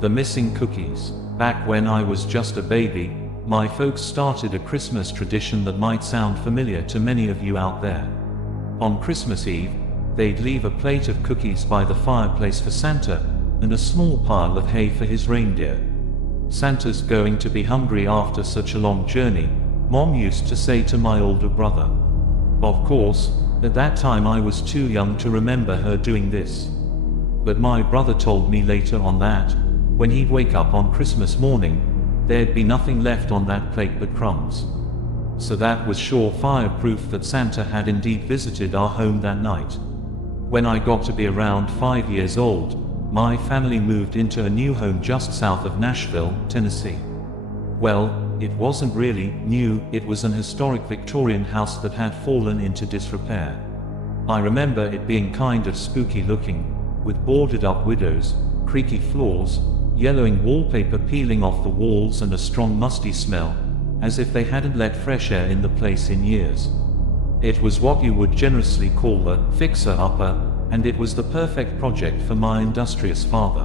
The missing cookies. Back when I was just a baby, my folks started a Christmas tradition that might sound familiar to many of you out there. On Christmas Eve, they'd leave a plate of cookies by the fireplace for Santa, and a small pile of hay for his reindeer. "Santa's going to be hungry after such a long journey," Mom used to say to my older brother. Of course, at that time I was too young to remember her doing this. But my brother told me later on that, when he'd wake up on Christmas morning, there'd be nothing left on that plate but crumbs. So that was surefire proof that Santa had indeed visited our home that night. When I got to be around 5 years old, my family moved into a new home just south of Nashville, Tennessee. Well, it wasn't really new, it was an historic Victorian house that had fallen into disrepair. I remember it being kind of spooky looking, with boarded up windows, creaky floors, yellowing wallpaper peeling off the walls, and a strong musty smell, as if they hadn't let fresh air in the place in years. It was what you would generously call a fixer-upper, and it was the perfect project for my industrious father.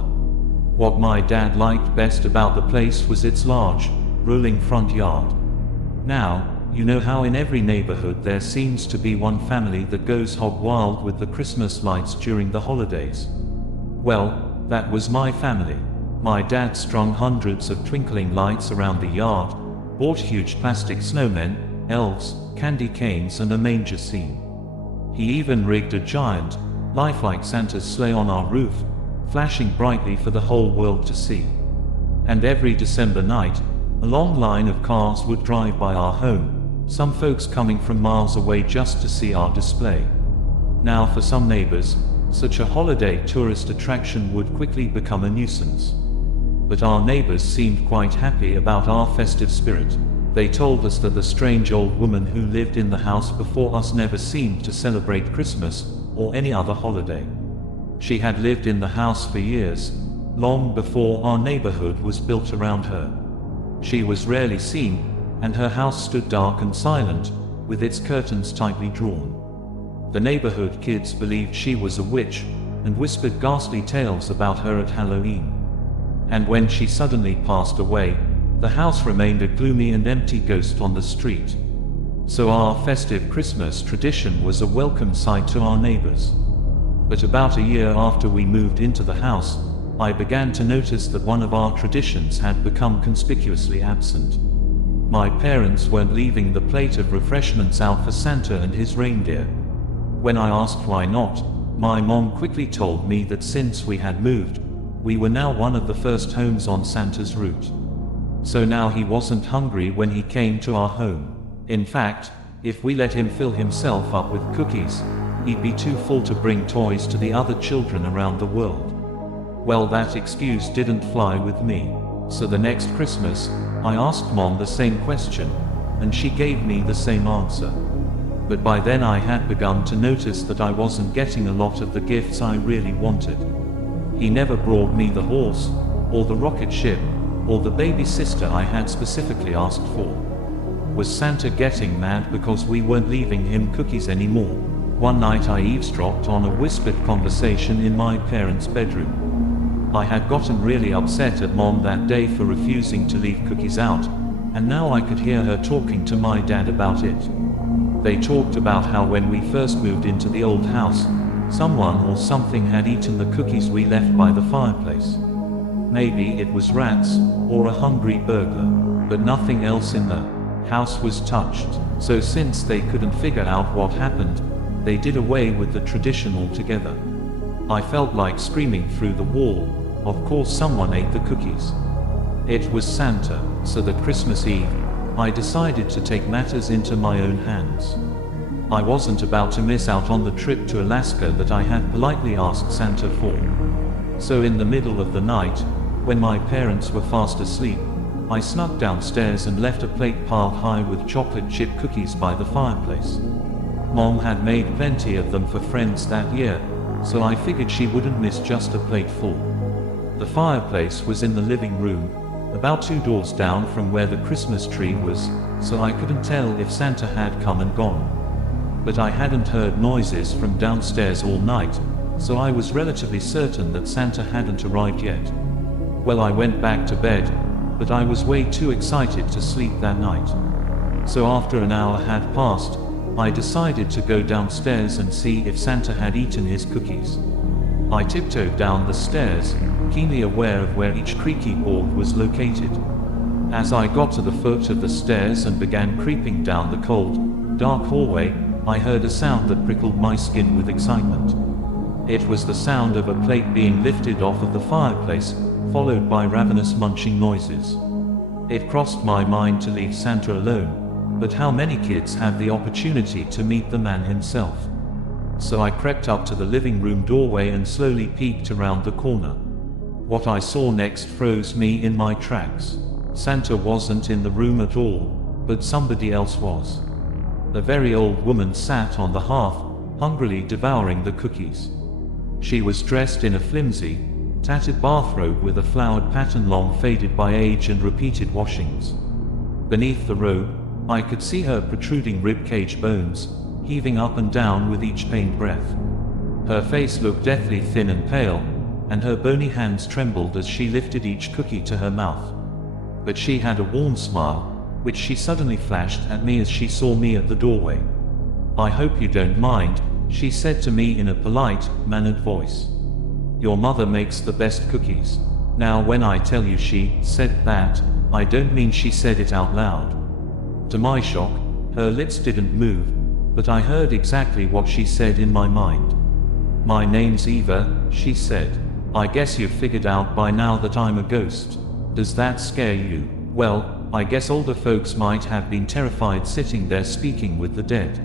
What my dad liked best about the place was its large, rolling front yard. Now, you know how in every neighborhood there seems to be one family that goes hog wild with the Christmas lights during the holidays. Well, that was my family. My dad strung hundreds of twinkling lights around the yard, bought huge plastic snowmen, elves, candy canes, and a manger scene. He even rigged a giant, lifelike Santa's sleigh on our roof, flashing brightly for the whole world to see. And every December night, a long line of cars would drive by our home, some folks coming from miles away just to see our display. Now, for some neighbors, such a holiday tourist attraction would quickly become a nuisance. But our neighbors seemed quite happy about our festive spirit. They told us that the strange old woman who lived in the house before us never seemed to celebrate Christmas or any other holiday. She had lived in the house for years, long before our neighborhood was built around her. She was rarely seen, and her house stood dark and silent, with its curtains tightly drawn. The neighborhood kids believed she was a witch, and whispered ghastly tales about her at Halloween. And when she suddenly passed away, the house remained a gloomy and empty ghost on the street. So our festive Christmas tradition was a welcome sight to our neighbors. But about a year after we moved into the house, I began to notice that one of our traditions had become conspicuously absent. My parents weren't leaving the plate of refreshments out for Santa and his reindeer. When I asked why not, my mom quickly told me that since we had moved, we were now one of the first homes on Santa's route. So now he wasn't hungry when he came to our home. In fact, if we let him fill himself up with cookies, he'd be too full to bring toys to the other children around the world. Well, that excuse didn't fly with me. So the next Christmas, I asked Mom the same question, and she gave me the same answer. But by then I had begun to notice that I wasn't getting a lot of the gifts I really wanted. He never brought me the horse, or the rocket ship, or the baby sister I had specifically asked for. Was Santa getting mad because we weren't leaving him cookies anymore? One night I eavesdropped on a whispered conversation in my parents' bedroom. I had gotten really upset at Mom that day for refusing to leave cookies out, and now I could hear her talking to my dad about it. They talked about how when we first moved into the old house, someone or something had eaten the cookies we left by the fireplace. Maybe it was rats, or a hungry burglar, but nothing else in the house was touched. So since they couldn't figure out what happened, they did away with the tradition altogether. I felt like screaming through the wall. Of course someone ate the cookies. It was Santa, so that Christmas Eve, I decided to take matters into my own hands. I wasn't about to miss out on the trip to Alaska that I had politely asked Santa for. So in the middle of the night, when my parents were fast asleep, I snuck downstairs and left a plate piled high with chocolate chip cookies by the fireplace. Mom had made plenty of them for friends that year, so I figured she wouldn't miss just a plate full. The fireplace was in the living room, about 2 doors down from where the Christmas tree was, so I couldn't tell if Santa had come and gone. But I hadn't heard noises from downstairs all night, so I was relatively certain that Santa hadn't arrived yet. Well, I went back to bed, but I was way too excited to sleep that night. So after an hour had passed, I decided to go downstairs and see if Santa had eaten his cookies. I tiptoed down the stairs, keenly aware of where each creaky board was located. As I got to the foot of the stairs and began creeping down the cold, dark hallway, I heard a sound that prickled my skin with excitement. It was the sound of a plate being lifted off of the fireplace, followed by ravenous munching noises. It crossed my mind to leave Santa alone, but how many kids have the opportunity to meet the man himself? So I crept up to the living room doorway and slowly peeked around the corner. What I saw next froze me in my tracks. Santa wasn't in the room at all, but somebody else was. A very old woman sat on the hearth, hungrily devouring the cookies. She was dressed in a flimsy, tattered bathrobe with a flowered pattern long faded by age and repeated washings. Beneath the robe, I could see her protruding ribcage bones, heaving up and down with each pained breath. Her face looked deathly thin and pale, and her bony hands trembled as she lifted each cookie to her mouth. But she had a warm smile, which she suddenly flashed at me as she saw me at the doorway. "I hope you don't mind," she said to me in a polite, mannered voice. "Your mother makes the best cookies." Now when I tell you she said that, I don't mean she said it out loud. To my shock, her lips didn't move, but I heard exactly what she said in my mind. "My name's Eva," she said. "I guess you've figured out by now that I'm a ghost. Does that scare you?" Well, I guess older folks might have been terrified sitting there speaking with the dead.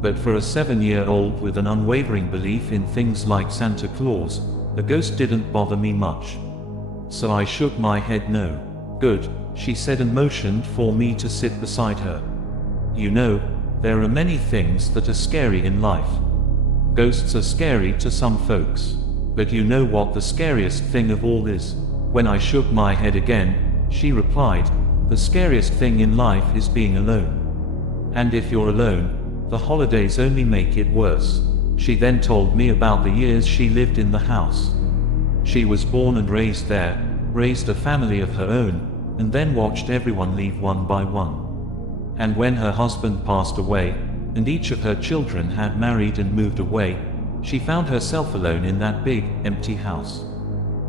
But for a 7-year-old with an unwavering belief in things like Santa Claus, a ghost didn't bother me much. So I shook my head no. "Good," she said and motioned for me to sit beside her. "You know, there are many things that are scary in life. Ghosts are scary to some folks. But you know what the scariest thing of all is?" When I shook my head again, she replied, "The scariest thing in life is being alone. And if you're alone, the holidays only make it worse." She then told me about the years she lived in the house. She was born and raised there, raised a family of her own, and then watched everyone leave one by one. And when her husband passed away, and each of her children had married and moved away, she found herself alone in that big, empty house.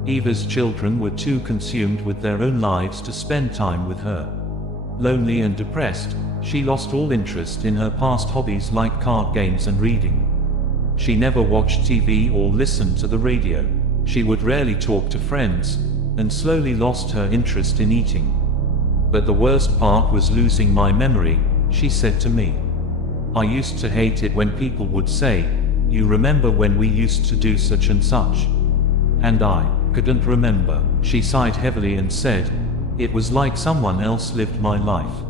Eva's children were too consumed with their own lives to spend time with her. Lonely and depressed, she lost all interest in her past hobbies like card games and reading. She never watched TV or listened to the radio. She would rarely talk to friends, and slowly lost her interest in eating. "But the worst part was losing my memory," she said to me. "I used to hate it when people would say, 'You remember when we used to do such and such?' And I couldn't remember." She sighed heavily and said, "It was like someone else lived my life."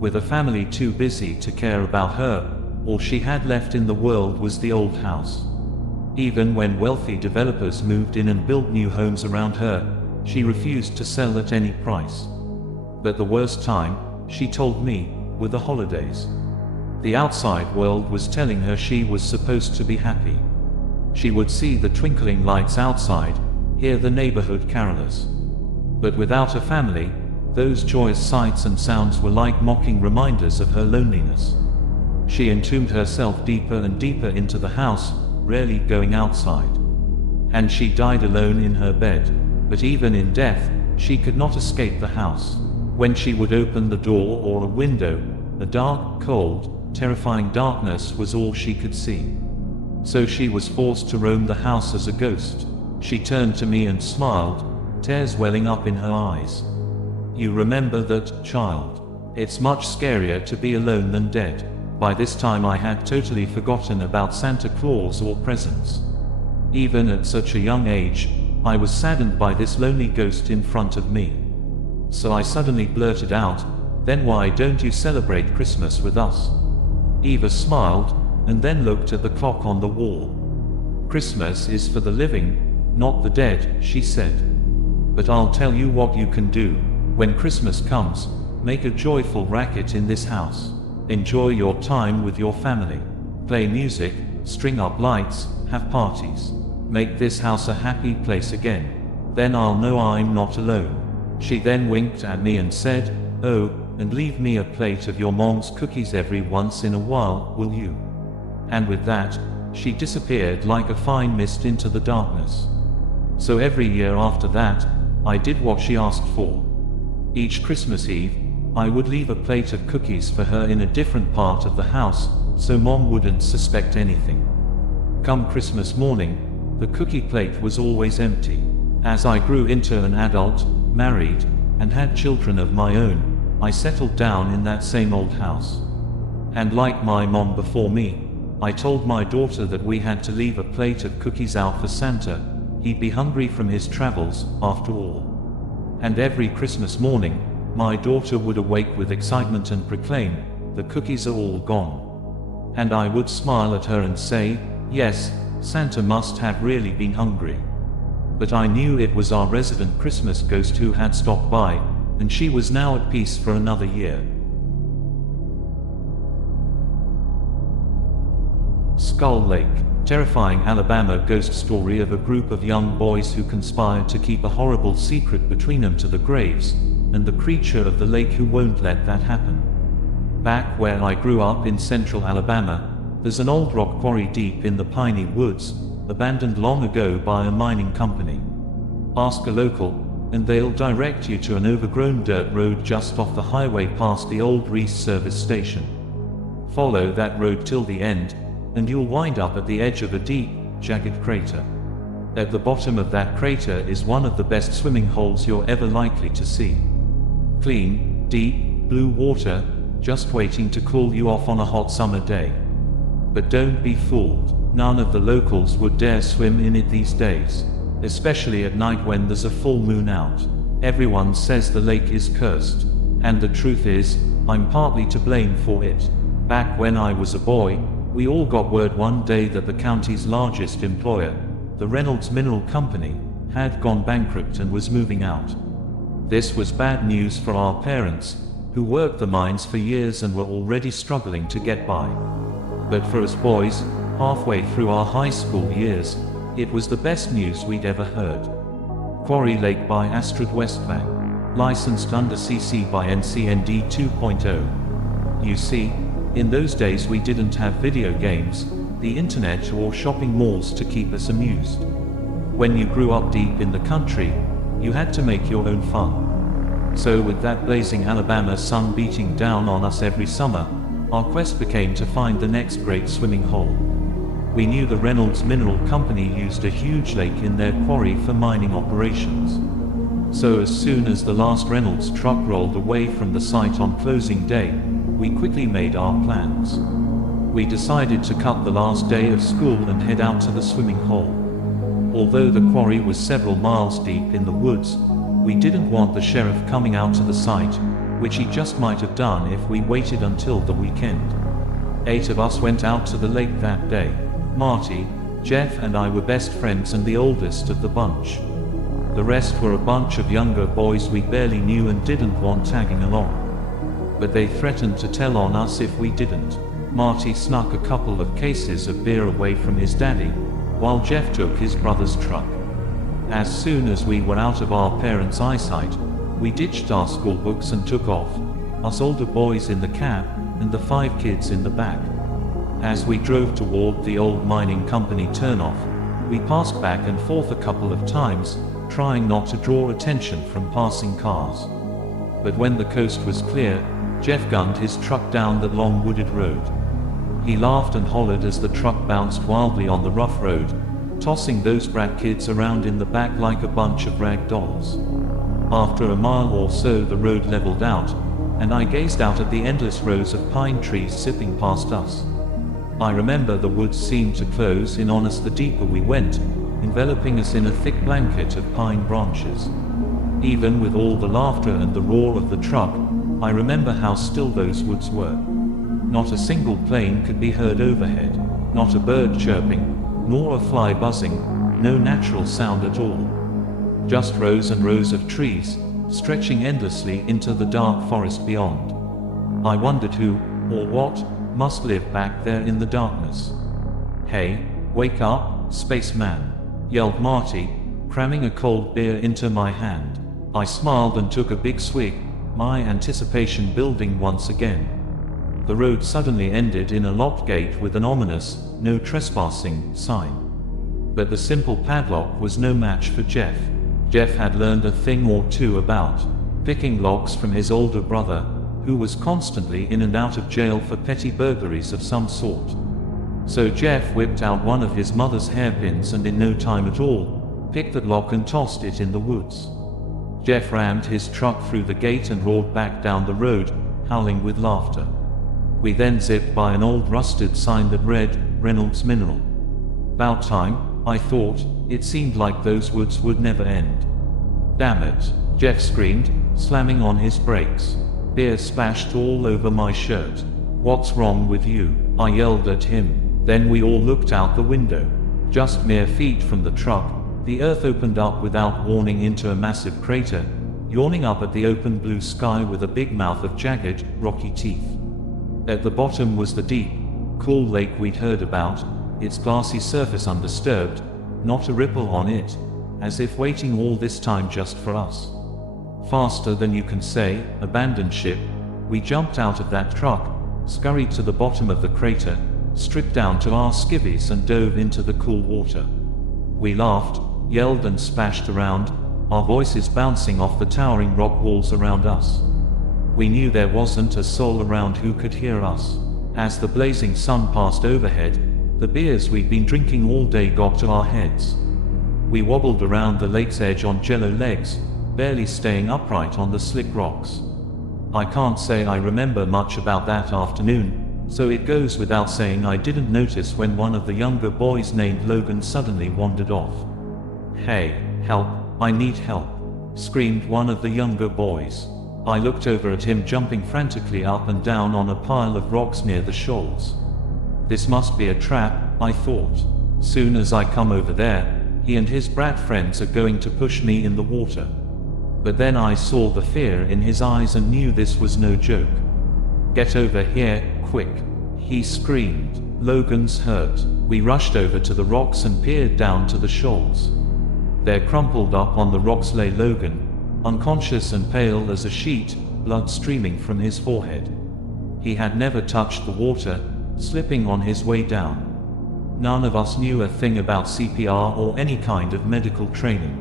With a family too busy to care about her, all she had left in the world was the old house. Even when wealthy developers moved in and built new homes around her, she refused to sell at any price. But the worst time, she told me, were the holidays. The outside world was telling her she was supposed to be happy. She would see the twinkling lights outside, hear the neighborhood carolers. But without a family, those joyous sights and sounds were like mocking reminders of her loneliness. She entombed herself deeper and deeper into the house, rarely going outside. And she died alone in her bed. But even in death, she could not escape the house. When she would open the door or a window, a dark, cold, terrifying darkness was all she could see. So she was forced to roam the house as a ghost. She turned to me and smiled, tears welling up in her eyes. "You remember that, child? It's much scarier to be alone than dead." By this time I had totally forgotten about Santa Claus or presents. Even at such a young age, I was saddened by this lonely ghost in front of me. So I suddenly blurted out, "Then why don't you celebrate Christmas with us?" Eva smiled, and then looked at the clock on the wall. "Christmas is for the living, not the dead," she said. "But I'll tell you what you can do. When Christmas comes, make a joyful racket in this house. Enjoy your time with your family. Play music, string up lights, have parties. Make this house a happy place again. Then I'll know I'm not alone. She then winked at me and said, "Oh, and leave me a plate of your mom's cookies every once in a while, will you?" And with that, she disappeared like a fine mist into the darkness. So every year after that, I did what she asked for. Each Christmas Eve, I would leave a plate of cookies for her in a different part of the house, so Mom wouldn't suspect anything. Come Christmas morning, the cookie plate was always empty. As I grew into an adult, married, and had children of my own, I settled down in that same old house. And like my mom before me, I told my daughter that we had to leave a plate of cookies out for Santa. He'd be hungry from his travels, after all. And every Christmas morning, my daughter would awake with excitement and proclaim, "The cookies are all gone." And I would smile at her and say, "Yes, Santa must have really been hungry." But I knew it was our resident Christmas ghost who had stopped by, and she was now at peace for another year. Skull Lake, terrifying Alabama ghost story of a group of young boys who conspired to keep a horrible secret between them to the graves, and the creature of the lake who won't let that happen. Back where I grew up in central Alabama, there's an old rock quarry deep in the piney woods, abandoned long ago by a mining company. Ask a local, and they'll direct you to an overgrown dirt road just off the highway past the old Reese service station. Follow that road till the end, and you'll wind up at the edge of a deep, jagged crater. At the bottom of that crater is one of the best swimming holes you're ever likely to see. Clean, deep, blue water, just waiting to cool you off on a hot summer day. But don't be fooled, none of the locals would dare swim in it these days, especially at night when there's a full moon out. Everyone says the lake is cursed, and the truth is, I'm partly to blame for it. Back when I was a boy, we all got word one day that the county's largest employer, the Reynolds Mineral Company, had gone bankrupt and was moving out. This was bad news for our parents, who worked the mines for years and were already struggling to get by. But for us boys, halfway through our high school years, it was the best news we'd ever heard. Quarry Lake by Astrid Westbank, licensed under CC by NCND 2.0. You see, in those days we didn't have video games, the internet or shopping malls to keep us amused. When you grew up deep in the country, you had to make your own fun. So with that blazing Alabama sun beating down on us every summer, our quest became to find the next great swimming hole. We knew the Reynolds Mineral Company used a huge lake in their quarry for mining operations. So as soon as the last Reynolds truck rolled away from the site on closing day, we quickly made our plans. We decided to cut the last day of school and head out to the swimming hole. Although the quarry was several miles deep in the woods, we didn't want the sheriff coming out to the site, which he just might have done if we waited until the weekend. 8 of us went out to the lake that day. Marty, Jeff and I were best friends and the oldest of the bunch. The rest were a bunch of younger boys we barely knew and didn't want tagging along. But they threatened to tell on us if we didn't. Marty snuck a couple of cases of beer away from his daddy, while Jeff took his brother's truck. As soon as we were out of our parents' eyesight, we ditched our school books and took off, us older boys in the cab, and the 5 kids in the back. As we drove toward the old mining company turnoff, we passed back and forth a couple of times, trying not to draw attention from passing cars. But when the coast was clear, Jeff gunned his truck down the long wooded road. He laughed and hollered as the truck bounced wildly on the rough road, tossing those brat kids around in the back like a bunch of rag dolls. After a mile or so the road leveled out, and I gazed out at the endless rows of pine trees zipping past us. I remember the woods seemed to close in on us the deeper we went, enveloping us in a thick blanket of pine branches. Even with all the laughter and the roar of the truck, I remember how still those woods were. Not a single plane could be heard overhead, not a bird chirping, nor a fly buzzing, no natural sound at all. Just rows and rows of trees, stretching endlessly into the dark forest beyond. I wondered who, or what, must live back there in the darkness. "Hey, wake up, spaceman!" yelled Marty, cramming a cold beer into my hand. I smiled and took a big swig, my anticipation building once again. The road suddenly ended in a locked gate with an ominous, "No trespassing" sign. But the simple padlock was no match for Jeff. Jeff had learned a thing or two about picking locks from his older brother, who was constantly in and out of jail for petty burglaries of some sort. So Jeff whipped out one of his mother's hairpins and in no time at all, picked the lock and tossed it in the woods. Jeff rammed his truck through the gate and roared back down the road, howling with laughter. We then zipped by an old rusted sign that read, "Reynolds Mineral." About time, I thought. It seemed like those woods would never end. "Damn it," Jeff screamed, slamming on his brakes. Beer splashed all over my shirt. "What's wrong with you?" I yelled at him. Then we all looked out the window. Just mere feet from the truck, the earth opened up without warning into a massive crater, yawning up at the open blue sky with a big mouth of jagged, rocky teeth. At the bottom was the deep, cool lake we'd heard about, its glassy surface undisturbed, not a ripple on it, as if waiting all this time just for us. Faster than you can say, abandoned ship, we jumped out of that truck, scurried to the bottom of the crater, stripped down to our skivvies and dove into the cool water. We laughed, yelled and splashed around, our voices bouncing off the towering rock walls around us. We knew there wasn't a soul around who could hear us. As the blazing sun passed overhead, the beers we'd been drinking all day got to our heads. We wobbled around the lake's edge on jello legs, barely staying upright on the slick rocks. I can't say I remember much about that afternoon, so it goes without saying I didn't notice when one of the younger boys named Logan suddenly wandered off. "Hey, help, I need help," screamed one of the younger boys. I looked over at him jumping frantically up and down on a pile of rocks near the shoals. This must be a trap, I thought. Soon as I come over there, he and his brat friends are going to push me in the water. But then I saw the fear in his eyes and knew this was no joke. "Get over here, quick," he screamed. "Logan's hurt." We rushed over to the rocks and peered down to the shoals. There, crumpled up on the rocks, lay Logan, unconscious and pale as a sheet, blood streaming from his forehead. He had never touched the water, slipping on his way down. None of us knew a thing about CPR or any kind of medical training.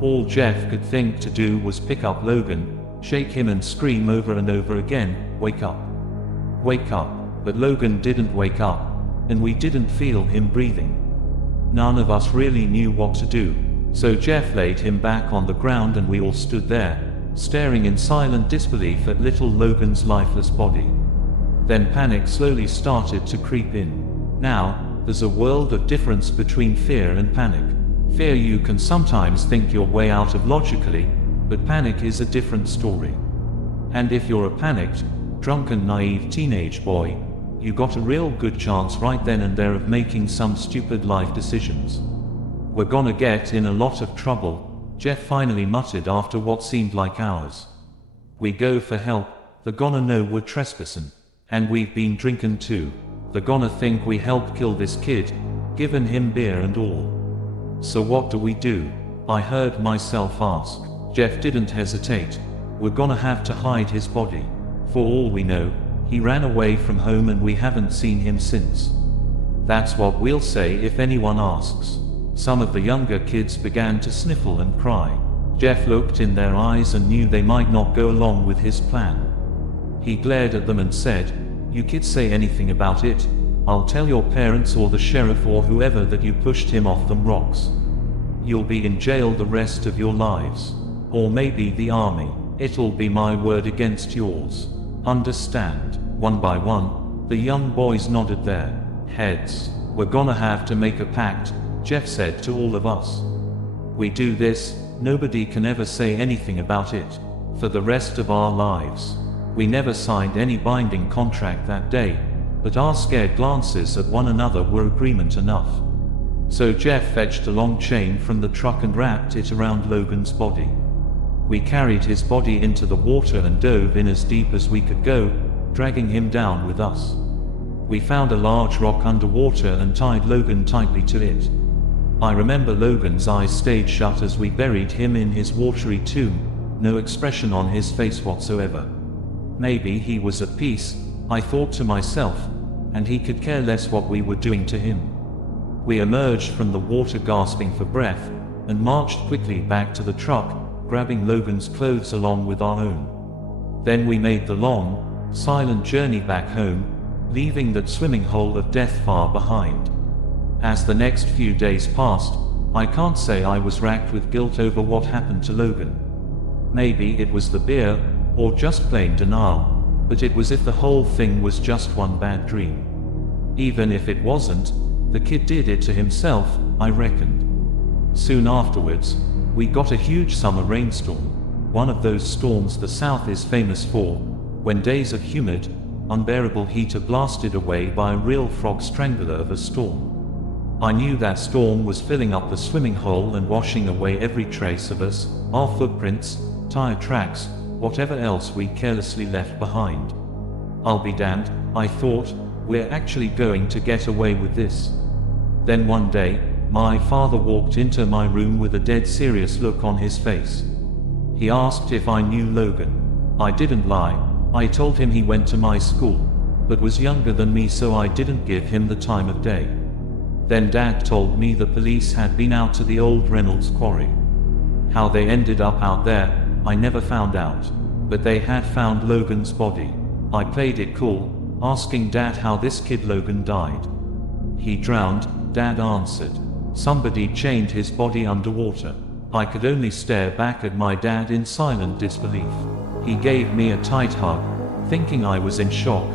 All Jeff could think to do was pick up Logan, shake him and scream over and over again, "Wake up! Wake up!" But Logan didn't wake up, and we didn't feel him breathing. None of us really knew what to do, so Jeff laid him back on the ground and we all stood there, staring in silent disbelief at little Logan's lifeless body. Then panic slowly started to creep in. Now, there's a world of difference between fear and panic. Fear you can sometimes think your way out of logically, but panic is a different story. And if you're a panicked, drunken, naive teenage boy, you got a real good chance right then and there of making some stupid life decisions. "We're gonna get in a lot of trouble," Jeff finally muttered after what seemed like hours. "We go for help, they're gonna know we're trespassing. And we've been drinking too. They're gonna think we helped kill this kid, giving him beer and all. So what do we do?" I heard myself ask. Jeff didn't hesitate. "We're gonna have to hide his body. For all we know, he ran away from home and we haven't seen him since. That's what we'll say if anyone asks." Some of the younger kids began to sniffle and cry. Jeff looked in their eyes and knew they might not go along with his plan. He glared at them and said, "You kids say anything about it, I'll tell your parents or the sheriff or whoever that you pushed him off them rocks. You'll be in jail the rest of your lives. Or maybe the army. It'll be my word against yours. Understand?" One by one, the young boys nodded their heads. "We're gonna have to make a pact," Jeff said to all of us. "We do this, nobody can ever say anything about it. For the rest of our lives." We never signed any binding contract that day, but our scared glances at one another were agreement enough. So Jeff fetched a long chain from the truck and wrapped it around Logan's body. We carried his body into the water and dove in as deep as we could go, dragging him down with us. We found a large rock underwater and tied Logan tightly to it. I remember Logan's eyes stayed shut as we buried him in his watery tomb, no expression on his face whatsoever. Maybe he was at peace, I thought to myself, and he could care less what we were doing to him. We emerged from the water gasping for breath, and marched quickly back to the truck, grabbing Logan's clothes along with our own. Then we made the long, silent journey back home, leaving that swimming hole of death far behind. As the next few days passed, I can't say I was racked with guilt over what happened to Logan. Maybe it was the beer, or just plain denial, but it was as if the whole thing was just one bad dream. Even if it wasn't, the kid did it to himself, I reckoned. Soon afterwards, we got a huge summer rainstorm, one of those storms the South is famous for, when days of humid, unbearable heat are blasted away by a real frog strangler of a storm. I knew that storm was filling up the swimming hole and washing away every trace of us, our footprints, tire tracks, whatever else we carelessly left behind. I'll be damned, I thought, we're actually going to get away with this. Then one day, my father walked into my room with a dead serious look on his face. He asked if I knew Logan. I didn't lie. I told him he went to my school, but was younger than me, so I didn't give him the time of day. Then Dad told me the police had been out to the old Reynolds quarry. How they ended up out there, I never found out, but they had found Logan's body. I played it cool, asking Dad how this kid Logan died. He drowned, Dad answered. Somebody chained his body underwater. I could only stare back at my dad in silent disbelief. He gave me a tight hug, thinking I was in shock,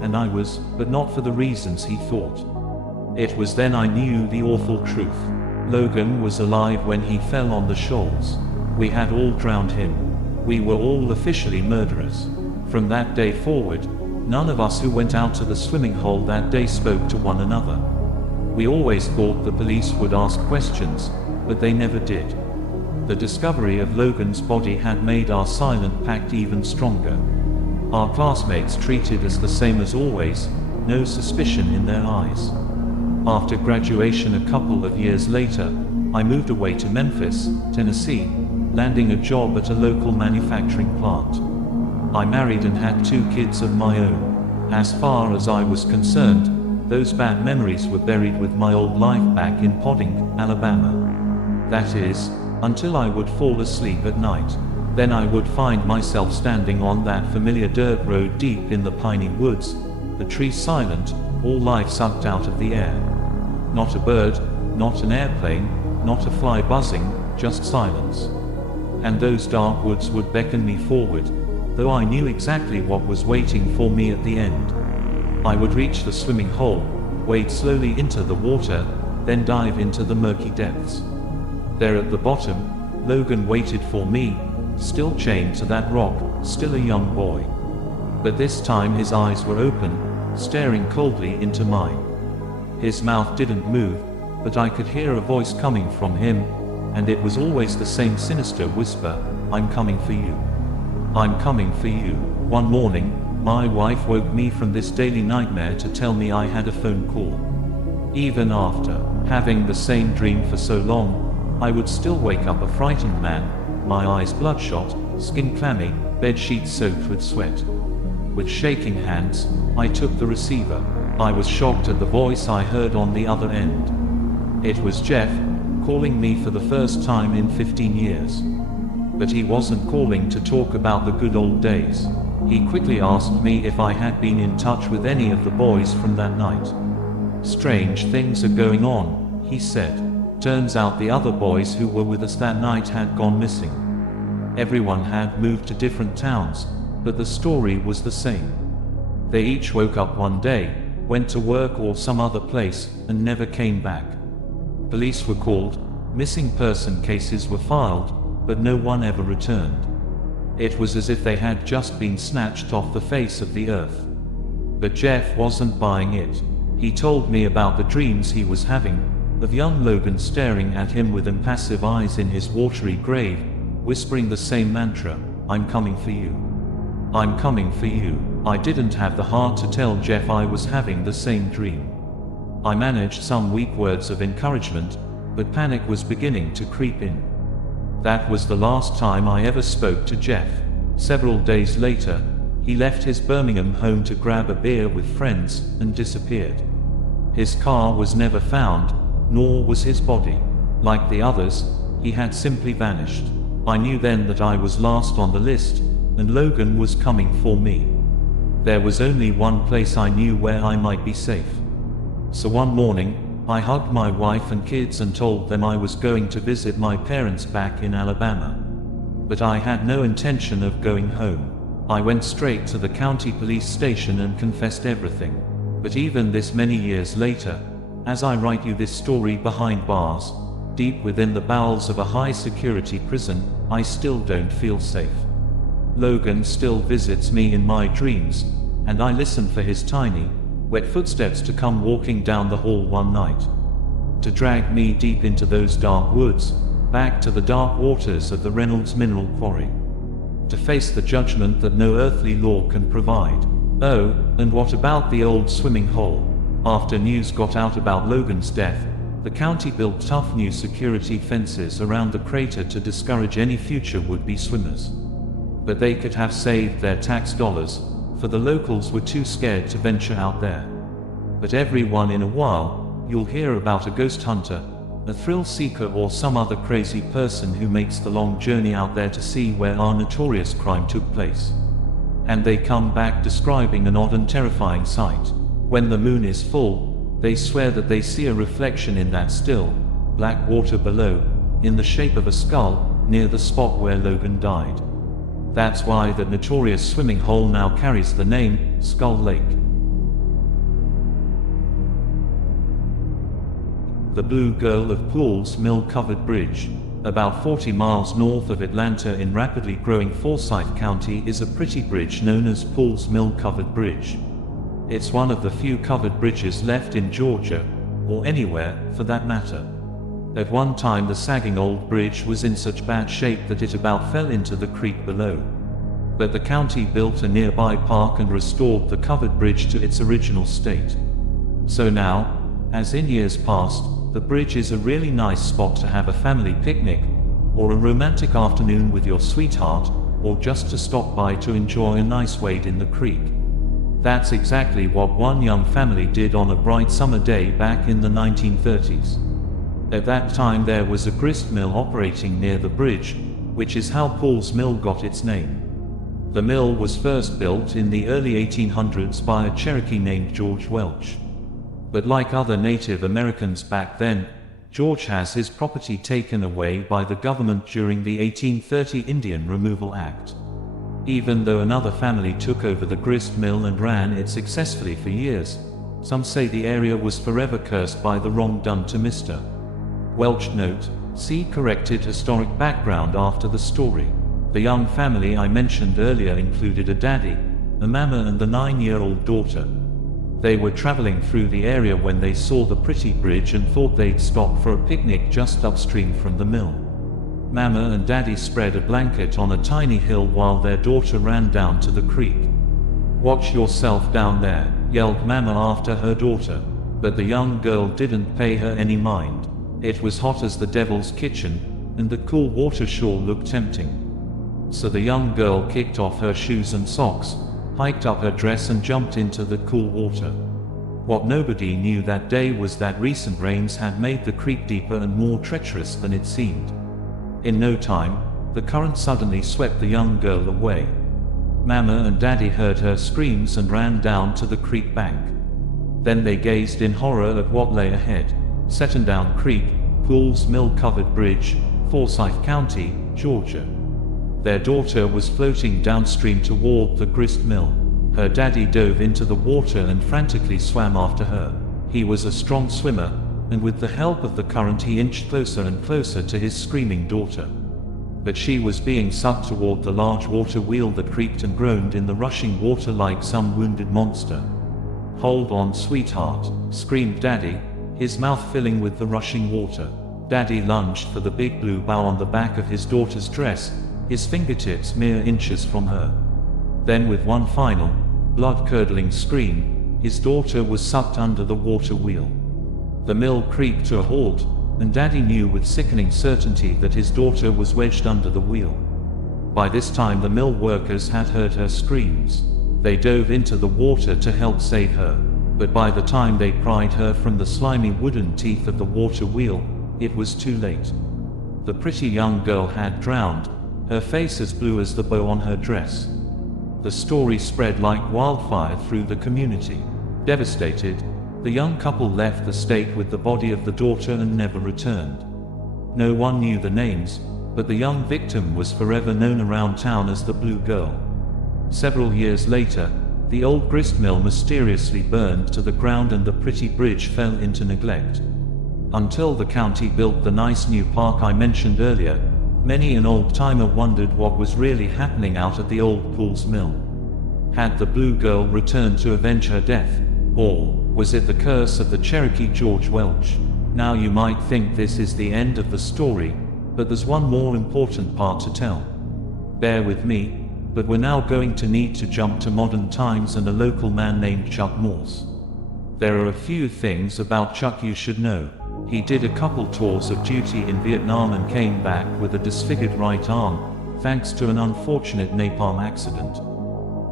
and I was, but not for the reasons he thought. It was then I knew the awful truth. Logan was alive when he fell on the shoals. We had all drowned him. We were all officially murderers. From that day forward, none of us who went out to the swimming hole that day spoke to one another. We always thought the police would ask questions, but they never did. The discovery of Logan's body had made our silent pact even stronger. Our classmates treated us the same as always, no suspicion in their eyes. After graduation a couple of years later, I moved away to Memphis, Tennessee, landing a job at a local manufacturing plant. I married and had 2 kids of my own. As far as I was concerned, those bad memories were buried with my old life back in Podding, Alabama. That is, until I would fall asleep at night. Then I would find myself standing on that familiar dirt road deep in the piney woods, the trees silent, all life sucked out of the air. Not a bird, not an airplane, not a fly buzzing, just silence. And those dark woods would beckon me forward, though I knew exactly what was waiting for me at the end. I would reach the swimming hole, wade slowly into the water, then dive into the murky depths. There at the bottom, Logan waited for me, still chained to that rock, still a young boy. But this time his eyes were open, staring coldly into mine. His mouth didn't move, but I could hear a voice coming from him, and it was always the same sinister whisper, "I'm coming for you. I'm coming for you." One morning, my wife woke me from this daily nightmare to tell me I had a phone call. Even after having the same dream for so long, I would still wake up a frightened man, my eyes bloodshot, skin clammy, bed sheets soaked with sweat. With shaking hands, I took the receiver. I was shocked at the voice I heard on the other end. It was Jeff, calling me for the first time in 15 years. But he wasn't calling to talk about the good old days. He quickly asked me if I had been in touch with any of the boys from that night. "Strange things are going on," he said. "Turns out the other boys who were with us that night had gone missing. Everyone had moved to different towns, but the story was the same. They each woke up one day, went to work or some other place, and never came back. Police were called, missing person cases were filed, but no one ever returned. It was as if they had just been snatched off the face of the earth." But Jeff wasn't buying it. He told me about the dreams he was having, of young Logan staring at him with impassive eyes in his watery grave, whispering the same mantra, "I'm coming for you. I'm coming for you." I didn't have the heart to tell Jeff I was having the same dream. I managed some weak words of encouragement, but panic was beginning to creep in. That was the last time I ever spoke to Jeff. Several days later, he left his Birmingham home to grab a beer with friends and disappeared. His car was never found, nor was his body. Like the others, he had simply vanished. I knew then that I was last on the list, and Logan was coming for me. There was only one place I knew where I might be safe. So one morning, I hugged my wife and kids and told them I was going to visit my parents back in Alabama. But I had no intention of going home. I went straight to the county police station and confessed everything. But even this many years later, as I write you this story behind bars, deep within the bowels of a high-security prison, I still don't feel safe. Logan still visits me in my dreams, and I listen for his tiny, wet footsteps to come walking down the hall one night, to drag me deep into those dark woods, back to the dark waters of the Reynolds Mineral Quarry, to face the judgment that no earthly law can provide. Oh, and what about the old swimming hole? After news got out about Logan's death, the county built tough new security fences around the crater to discourage any future would-be swimmers. But they could have saved their tax dollars, for the locals were too scared to venture out there. But every once in a while, you'll hear about a ghost hunter, a thrill seeker, or some other crazy person who makes the long journey out there to see where our notorious crime took place. And they come back describing an odd and terrifying sight. When the moon is full, they swear that they see a reflection in that still, black water below, in the shape of a skull, near the spot where Logan died. That's why that notorious swimming hole now carries the name, Skull Lake. The Blue Girl of Paul's Mill Covered Bridge, about 40 miles north of Atlanta in rapidly growing Forsyth County, is a pretty bridge known as Paul's Mill Covered Bridge. It's one of the few covered bridges left in Georgia, or anywhere, for that matter. At one time the sagging old bridge was in such bad shape that it about fell into the creek below. But the county built a nearby park and restored the covered bridge to its original state. So now, as in years past, the bridge is a really nice spot to have a family picnic, or a romantic afternoon with your sweetheart, or just to stop by to enjoy a nice wade in the creek. That's exactly what one young family did on a bright summer day back in the 1930s. At that time there was a grist mill operating near the bridge, which is how Paul's Mill got its name. The mill was first built in the early 1800s by a Cherokee named George Welch. But like other Native Americans back then, George has his property taken away by the government during the 1830 Indian Removal Act. Even though another family took over the grist mill and ran it successfully for years, some say the area was forever cursed by the wrong done to Mr. Welch. Note, see corrected historic background after the story. The young family I mentioned earlier included a daddy, a mama and the 9-year-old daughter. They were traveling through the area when they saw the pretty bridge and thought they'd stop for a picnic just upstream from the mill. Mama and Daddy spread a blanket on a tiny hill while their daughter ran down to the creek. "Watch yourself down there," yelled Mama after her daughter. But the young girl didn't pay her any mind. It was hot as the devil's kitchen, and the cool water sure looked tempting. So the young girl kicked off her shoes and socks, hiked up her dress and jumped into the cool water. What nobody knew that day was that recent rains had made the creek deeper and more treacherous than it seemed. In no time, the current suddenly swept the young girl away. Mama and Daddy heard her screams and ran down to the creek bank. Then they gazed in horror at what lay ahead. Settendown Creek, Paul's Mill Covered Bridge, Forsyth County, Georgia. Their daughter was floating downstream toward the grist mill. Her daddy dove into the water and frantically swam after her. He was a strong swimmer, and with the help of the current he inched closer and closer to his screaming daughter. But she was being sucked toward the large water wheel that creaked and groaned in the rushing water like some wounded monster. "Hold on, sweetheart," screamed Daddy, his mouth filling with the rushing water. Daddy lunged for the big blue bow on the back of his daughter's dress, his fingertips mere inches from her. Then with one final, blood-curdling scream, his daughter was sucked under the water wheel. The mill creaked to a halt, and Daddy knew with sickening certainty that his daughter was wedged under the wheel. By this time the mill workers had heard her screams. They dove into the water to help save her, but by the time they pried her from the slimy wooden teeth of the water wheel, it was too late. The pretty young girl had drowned, her face as blue as the bow on her dress. The story spread like wildfire through the community. Devastated, the young couple left the stake with the body of the daughter and never returned. No one knew the names, but the young victim was forever known around town as the Blue Girl. Several years later, the old grist mill mysteriously burned to the ground and the pretty bridge fell into neglect. Until the county built the nice new park I mentioned earlier, many an old-timer wondered what was really happening out at the old Pools Mill. Had the Blue Girl returned to avenge her death? Or was it the curse of the Cherokee George Welch? Now you might think this is the end of the story, but there's one more important part to tell. Bear with me, but we're now going to need to jump to modern times and a local man named Chuck Morse. There are a few things about Chuck you should know. He did a couple tours of duty in Vietnam and came back with a disfigured right arm, thanks to an unfortunate napalm accident.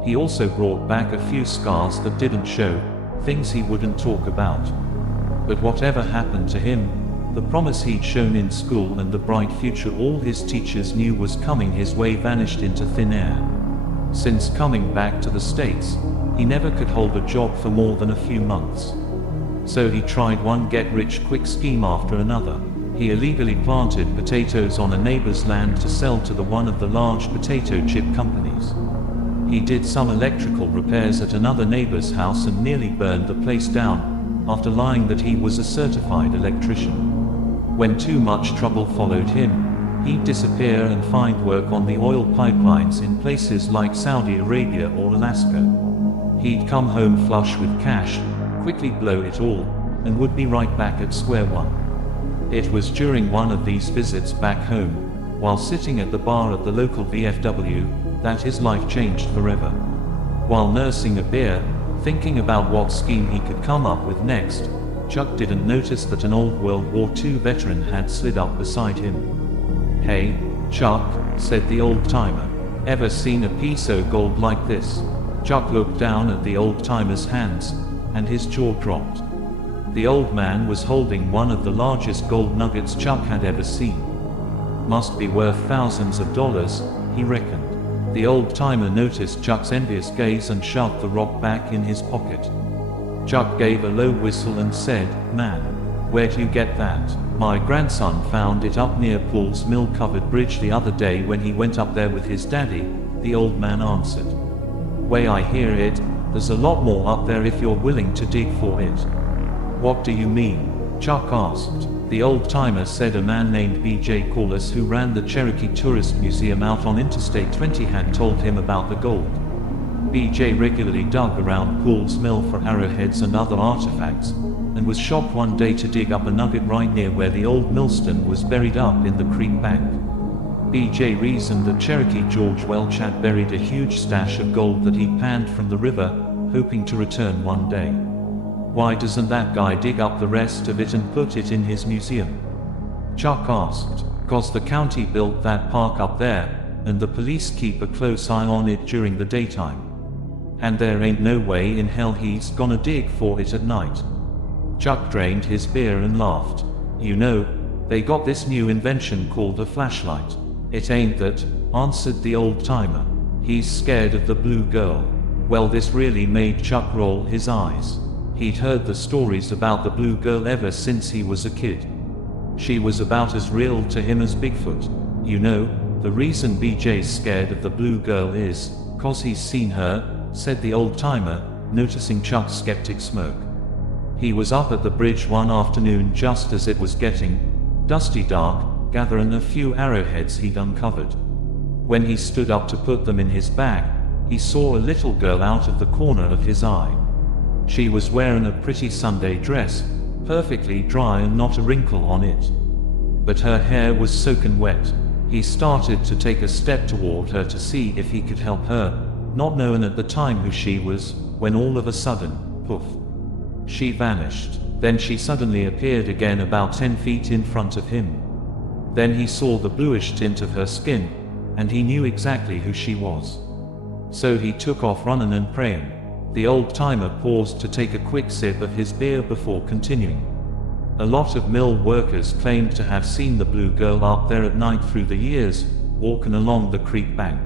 He also brought back a few scars that didn't show, things he wouldn't talk about. But whatever happened to him, the promise he'd shown in school and the bright future all his teachers knew was coming his way vanished into thin air. Since coming back to the States, he never could hold a job for more than a few months. So he tried one get-rich-quick scheme after another. He illegally planted potatoes on a neighbor's land to sell to one of the large potato chip companies. He did some electrical repairs at another neighbor's house and nearly burned the place down, after lying that he was a certified electrician. When too much trouble followed him, he'd disappear and find work on the oil pipelines in places like Saudi Arabia or Alaska. He'd come home flush with cash, quickly blow it all, and would be right back at square one. It was during one of these visits back home, while sitting at the bar at the local VFW, that his life changed forever. While nursing a beer, thinking about what scheme he could come up with next, Chuck didn't notice that an old World War II veteran had slid up beside him. "Hey, Chuck," said the old-timer. "Ever seen a piece of gold like this?" Chuck looked down at the old-timer's hands, and his jaw dropped. The old man was holding one of the largest gold nuggets Chuck had ever seen. "Must be worth thousands of dollars," he reckoned. The old-timer noticed Chuck's envious gaze and shoved the rock back in his pocket. Chuck gave a low whistle and said, "Man, where'd you get that?" "My grandson found it up near Pools Mill covered bridge the other day when he went up there with his daddy," the old man answered. "Way I hear it, there's a lot more up there if you're willing to dig for it." "What do you mean?" Chuck asked. The old-timer said a man named B.J. Corliss who ran the Cherokee Tourist Museum out on Interstate 20 had told him about the gold. B.J. regularly dug around Pools Mill for arrowheads and other artifacts, and was shocked one day to dig up a nugget right near where the old millstone was buried up in the creek bank. B.J. reasoned that Cherokee George Welch had buried a huge stash of gold that he'd panned from the river, hoping to return one day. "Why doesn't that guy dig up the rest of it and put it in his museum?" Chuck asked. "'Cause the county built that park up there, and the police keep a close eye on it during the daytime. And there ain't no way in hell he's gonna dig for it at night." Chuck drained his beer and laughed. "You know, they got this new invention called a flashlight." "It ain't that," answered the old-timer. "He's scared of the Blue Girl." Well, this really made Chuck roll his eyes. He'd heard the stories about the Blue Girl ever since he was a kid. She was about as real to him as Bigfoot. "You know, the reason BJ's scared of the Blue Girl is 'cause he's seen her," said the old-timer, noticing Chuck's skeptic smirk. He was up at the bridge one afternoon just as it was getting dusty dark, gathering a few arrowheads he'd uncovered. When he stood up to put them in his bag, he saw a little girl out of the corner of his eye. She was wearing a pretty Sunday dress, perfectly dry and not a wrinkle on it. But her hair was soaking wet. He started to take a step toward her to see if he could help her, not knowing at the time who she was, when all of a sudden, poof, she vanished. Then she suddenly appeared again about 10 feet in front of him. Then he saw the bluish tint of her skin, and he knew exactly who she was. So he took off running and praying. The old-timer paused to take a quick sip of his beer before continuing. A lot of mill workers claimed to have seen the blue girl out there at night through the years, walking along the creek bank.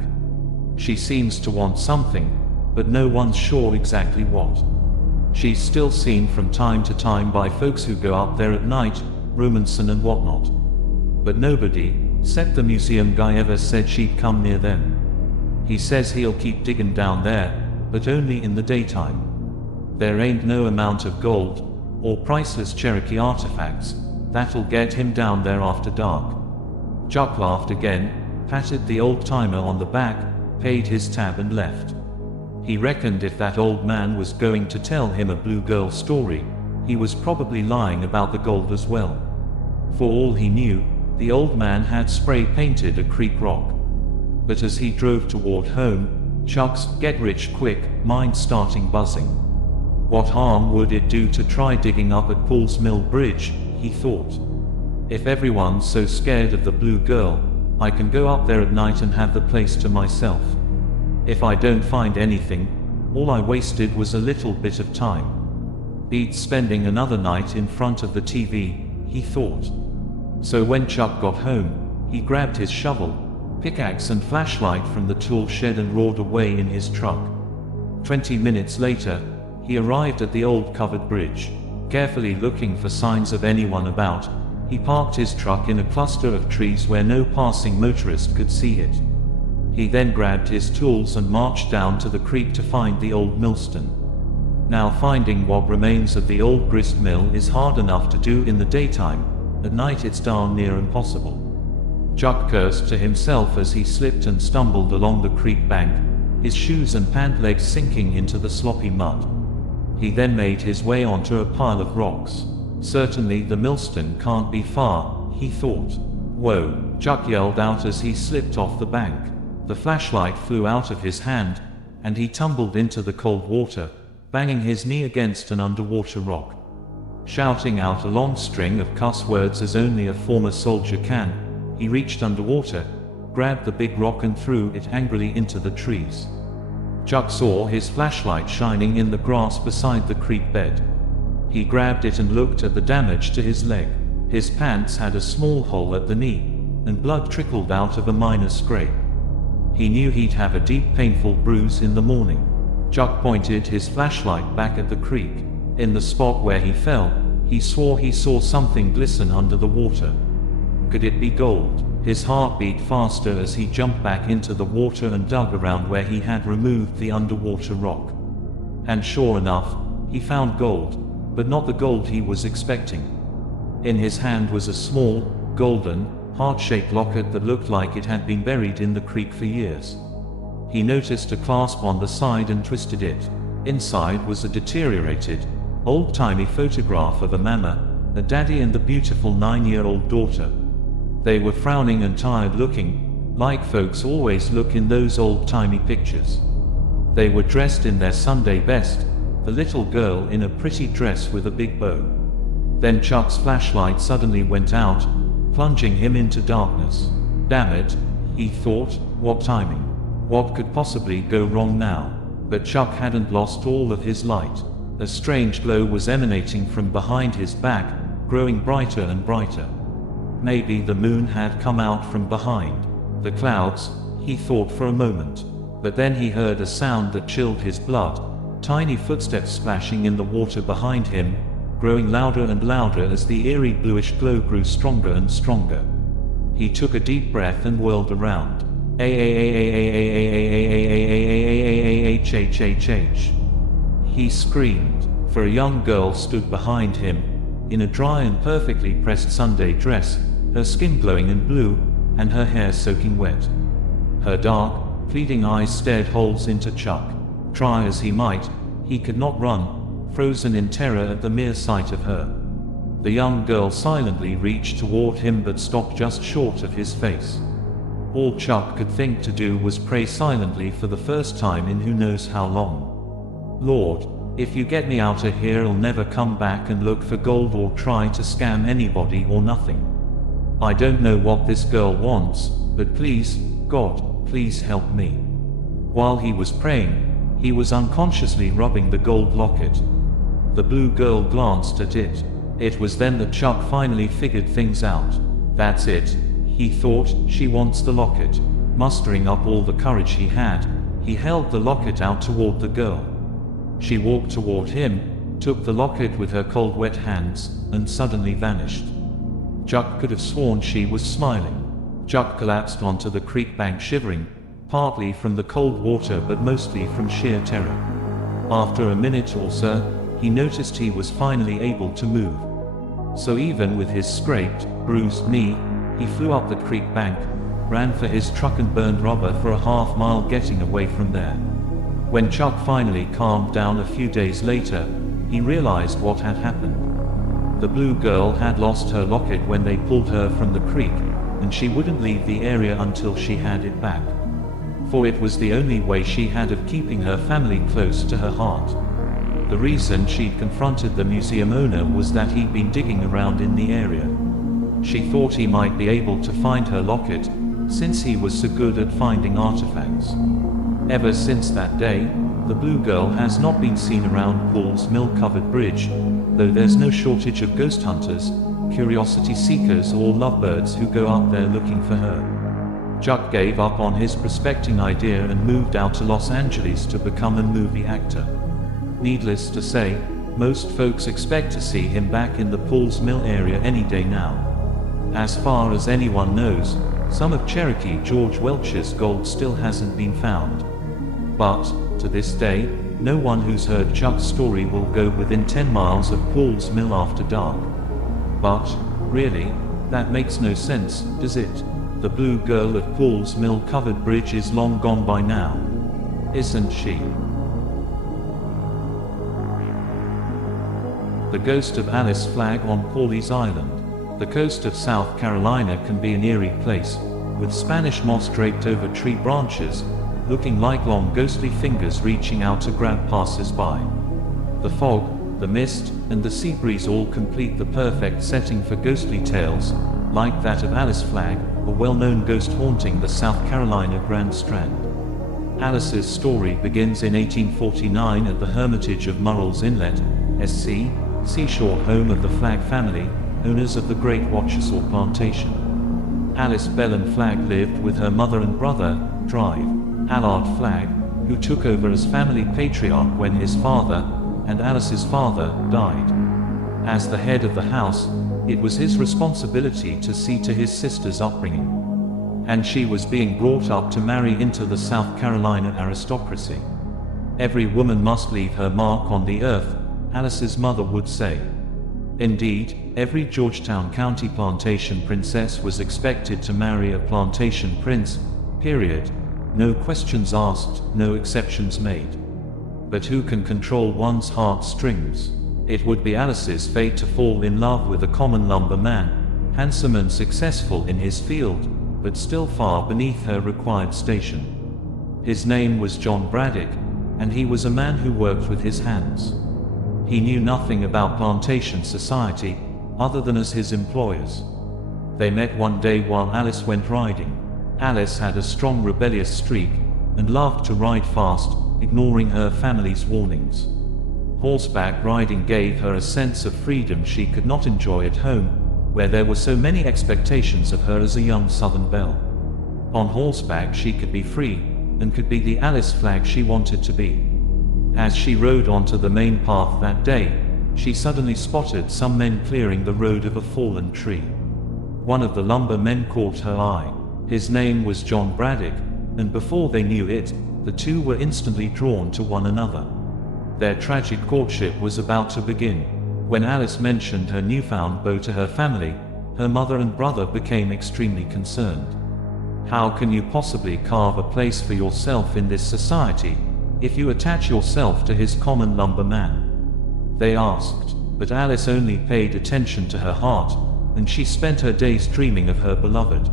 She seems to want something, but no one's sure exactly what. She's still seen from time to time by folks who go out there at night, romancing and whatnot. But nobody, except the museum guy, ever said she'd come near them. He says he'll keep digging down there, but only in the daytime. There ain't no amount of gold, or priceless Cherokee artifacts, that'll get him down there after dark. Chuck laughed again, patted the old-timer on the back, paid his tab and left. He reckoned if that old man was going to tell him a blue girl story, he was probably lying about the gold as well. For all he knew, the old man had spray-painted a creek rock. But as he drove toward home, Chuck's get-rich-quick mind starting buzzing. What harm would it do to try digging up at Paul's Mill Bridge, he thought. If everyone's so scared of the blue girl, I can go up there at night and have the place to myself. If I don't find anything, all I wasted was a little bit of time. Beats spending another night in front of the TV, he thought. So when Chuck got home, he grabbed his shovel, pickaxe and flashlight from the tool shed and roared away in his truck. 20 minutes later, he arrived at the old covered bridge. Carefully looking for signs of anyone about, he parked his truck in a cluster of trees where no passing motorist could see it. He then grabbed his tools and marched down to the creek to find the old millstone. Now finding what remains of the old grist mill is hard enough to do in the daytime. At night it's darn near impossible. Chuck cursed to himself as he slipped and stumbled along the creek bank, his shoes and pant legs sinking into the sloppy mud. He then made his way onto a pile of rocks. Certainly the millstone can't be far, he thought. Whoa! Chuck yelled out as he slipped off the bank. The flashlight flew out of his hand, and he tumbled into the cold water, banging his knee against an underwater rock. Shouting out a long string of cuss words as only a former soldier can, he reached underwater, grabbed the big rock and threw it angrily into the trees. Chuck saw his flashlight shining in the grass beside the creek bed. He grabbed it and looked at the damage to his leg. His pants had a small hole at the knee, and blood trickled out of a minor scrape. He knew he'd have a deep painful bruise in the morning. Chuck pointed his flashlight back at the creek. In the spot where he fell, he swore he saw something glisten under the water. Could it be gold? His heart beat faster as he jumped back into the water and dug around where he had removed the underwater rock. And sure enough, he found gold, but not the gold he was expecting. In his hand was a small, golden, heart-shaped locket that looked like it had been buried in the creek for years. He noticed a clasp on the side and twisted it. Inside was a deteriorated, old-timey photograph of a mama, a daddy and the beautiful 9-year-old daughter. They were frowning and tired-looking, like folks always look in those old-timey pictures. They were dressed in their Sunday best, the little girl in a pretty dress with a big bow. Then Chuck's flashlight suddenly went out, plunging him into darkness. Damn it, he thought, what timing? What could possibly go wrong now? But Chuck hadn't lost all of his light. A strange glow was emanating from behind his back, growing brighter and brighter. Maybe the moon had come out from behind the clouds, he thought for a moment. But then he heard a sound that chilled his blood, tiny footsteps splashing in the water behind him, growing louder and louder as the eerie bluish glow grew stronger and stronger. He took a deep breath and whirled around. He screamed, for a young girl stood behind him, in a dry and perfectly pressed Sunday dress, her skin glowing and blue, and her hair soaking wet. Her dark, pleading eyes stared holes into Chuck. Try as he might, he could not run, frozen in terror at the mere sight of her. The young girl silently reached toward him but stopped just short of his face. All Chuck could think to do was pray silently for the first time in who knows how long. Lord, If you get me out of here, I'll never come back and look for gold or try to scam anybody or nothing. I don't know what this girl wants, but please, God, please help me." While he was praying, he was unconsciously rubbing the gold locket. The blue girl glanced at it. It was then that Chuck finally figured things out. "That's it," he thought, "she wants the locket." Mustering up all the courage he had, he held the locket out toward the girl. She walked toward him, took the locket with her cold wet hands, and suddenly vanished. Chuck could have sworn she was smiling. Chuck collapsed onto the creek bank shivering, partly from the cold water but mostly from sheer terror. After a minute or so, he noticed he was finally able to move. So even with his scraped, bruised knee, he flew up the creek bank, ran for his truck and burned rubber for a half-mile, getting away from there. When Chuck finally calmed down a few days later, he realized what had happened. The blue girl had lost her locket when they pulled her from the creek, and she wouldn't leave the area until she had it back. For it was the only way she had of keeping her family close to her heart. The reason she'd confronted the museum owner was that he'd been digging around in the area. She thought he might be able to find her locket, since he was so good at finding artifacts. Ever since that day, the blue girl has not been seen around Paul's Mill-covered bridge, though there's no shortage of ghost hunters, curiosity seekers or lovebirds who go up there looking for her. Chuck gave up on his prospecting idea and moved out to Los Angeles to become a movie actor. Needless to say, most folks expect to see him back in the Paul's Mill area any day now. As far as anyone knows, some of Cherokee George Welch's gold still hasn't been found. But, to this day, no one who's heard Chuck's story will go within 10 miles of Paul's Mill after dark. But, really, that makes no sense, does it? The blue girl at Paul's Mill covered bridge is long gone by now. Isn't she? The ghost of Alice Flagg on Pawleys Island. The coast of South Carolina can be an eerie place, with Spanish moss draped over tree branches, looking like long ghostly fingers reaching out to grab passers-by. The fog, the mist, and the sea breeze all complete the perfect setting for ghostly tales, like that of Alice Flagg, a well-known ghost haunting the South Carolina Grand Strand. Alice's story begins in 1849 at the Hermitage of Murrells Inlet, SC, seashore home of the Flagg family, owners of the Great Wachesaw Plantation. Alice Bellen Flagg lived with her mother and brother, Drive Allard Flagg, who took over as family patriarch when his father, and Alice's father, died. As the head of the house, it was his responsibility to see to his sister's upbringing. And she was being brought up to marry into the South Carolina aristocracy. "Every woman must leave her mark on the earth," Alice's mother would say. Indeed, every Georgetown County plantation princess was expected to marry a plantation prince, period. No questions asked, no exceptions made. But who can control one's heartstrings? It would be Alice's fate to fall in love with a common lumberman, handsome and successful in his field, but still far beneath her required station. His name was John Braddock, and he was a man who worked with his hands. He knew nothing about plantation society, other than as his employers. They met one day while Alice went riding. Alice had a strong rebellious streak, and loved to ride fast, ignoring her family's warnings. Horseback riding gave her a sense of freedom she could not enjoy at home, where there were so many expectations of her as a young Southern belle. On horseback she could be free, and could be the Alice Flagg she wanted to be. As she rode onto the main path that day, she suddenly spotted some men clearing the road of a fallen tree. One of the lumber men caught her eye. His name was John Braddock, and before they knew it, the two were instantly drawn to one another. Their tragic courtship was about to begin. When Alice mentioned her newfound beau to her family, her mother and brother became extremely concerned. "How can you possibly carve a place for yourself in this society, if you attach yourself to his common lumberman?" they asked. But Alice only paid attention to her heart, and she spent her days dreaming of her beloved.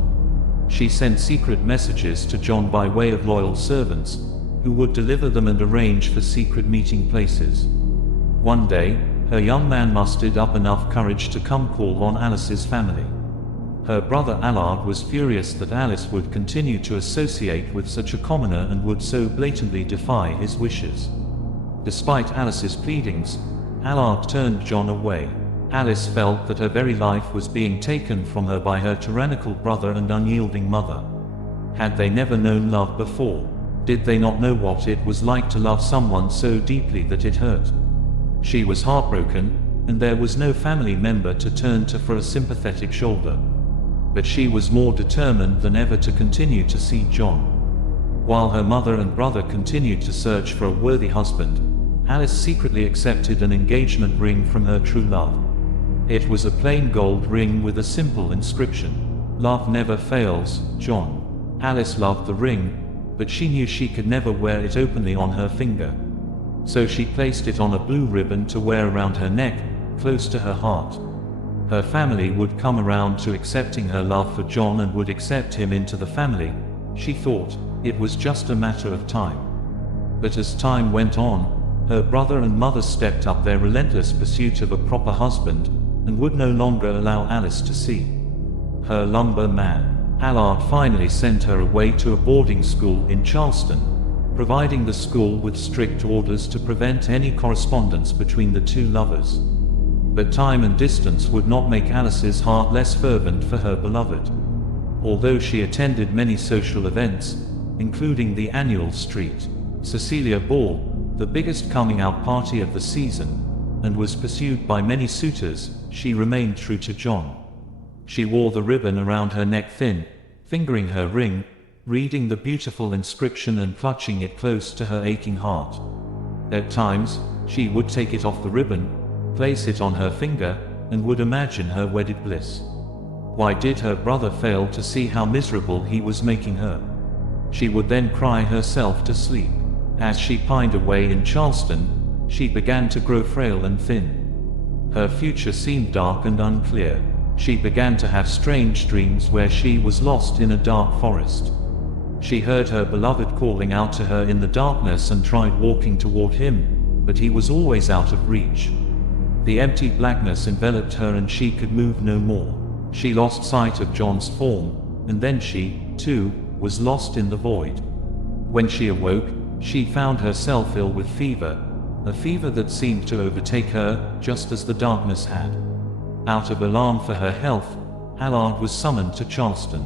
She sent secret messages to John by way of loyal servants, who would deliver them and arrange for secret meeting places. One day, her young man mustered up enough courage to come call on Alice's family. Her brother Allard was furious that Alice would continue to associate with such a commoner and would so blatantly defy his wishes. Despite Alice's pleadings, Allard turned John away. Alice felt that her very life was being taken from her by her tyrannical brother and unyielding mother. Had they never known love before? Did they not know what it was like to love someone so deeply that it hurt? She was heartbroken, and there was no family member to turn to for a sympathetic shoulder. But she was more determined than ever to continue to see John. While her mother and brother continued to search for a worthy husband, Alice secretly accepted an engagement ring from her true love. It was a plain gold ring with a simple inscription: "Love never fails, John." Alice loved the ring, but she knew she could never wear it openly on her finger. So she placed it on a blue ribbon to wear around her neck, close to her heart. Her family would come around to accepting her love for John and would accept him into the family. She thought it was just a matter of time. But as time went on, her brother and mother stepped up their relentless pursuit of a proper husband, and would no longer allow Alice to see her lumber man. Allard finally sent her away to a boarding school in Charleston, providing the school with strict orders to prevent any correspondence between the two lovers. But time and distance would not make Alice's heart less fervent for her beloved. Although she attended many social events, including the annual St. Cecilia Ball, the biggest coming-out party of the season, and was pursued by many suitors, she remained true to John. She wore the ribbon around her neck thin, fingering her ring, reading the beautiful inscription and clutching it close to her aching heart. At times, she would take it off the ribbon, place it on her finger, and would imagine her wedded bliss. Why did her brother fail to see how miserable he was making her? She would then cry herself to sleep. As she pined away in Charleston, she began to grow frail and thin. Her future seemed dark and unclear. She began to have strange dreams where she was lost in a dark forest. She heard her beloved calling out to her in the darkness and tried walking toward him, but he was always out of reach. The empty blackness enveloped her and she could move no more. She lost sight of John's form, and then she, too, was lost in the void. When she awoke, she found herself ill with fever, a fever that seemed to overtake her, just as the darkness had. Out of alarm for her health, Allard was summoned to Charleston.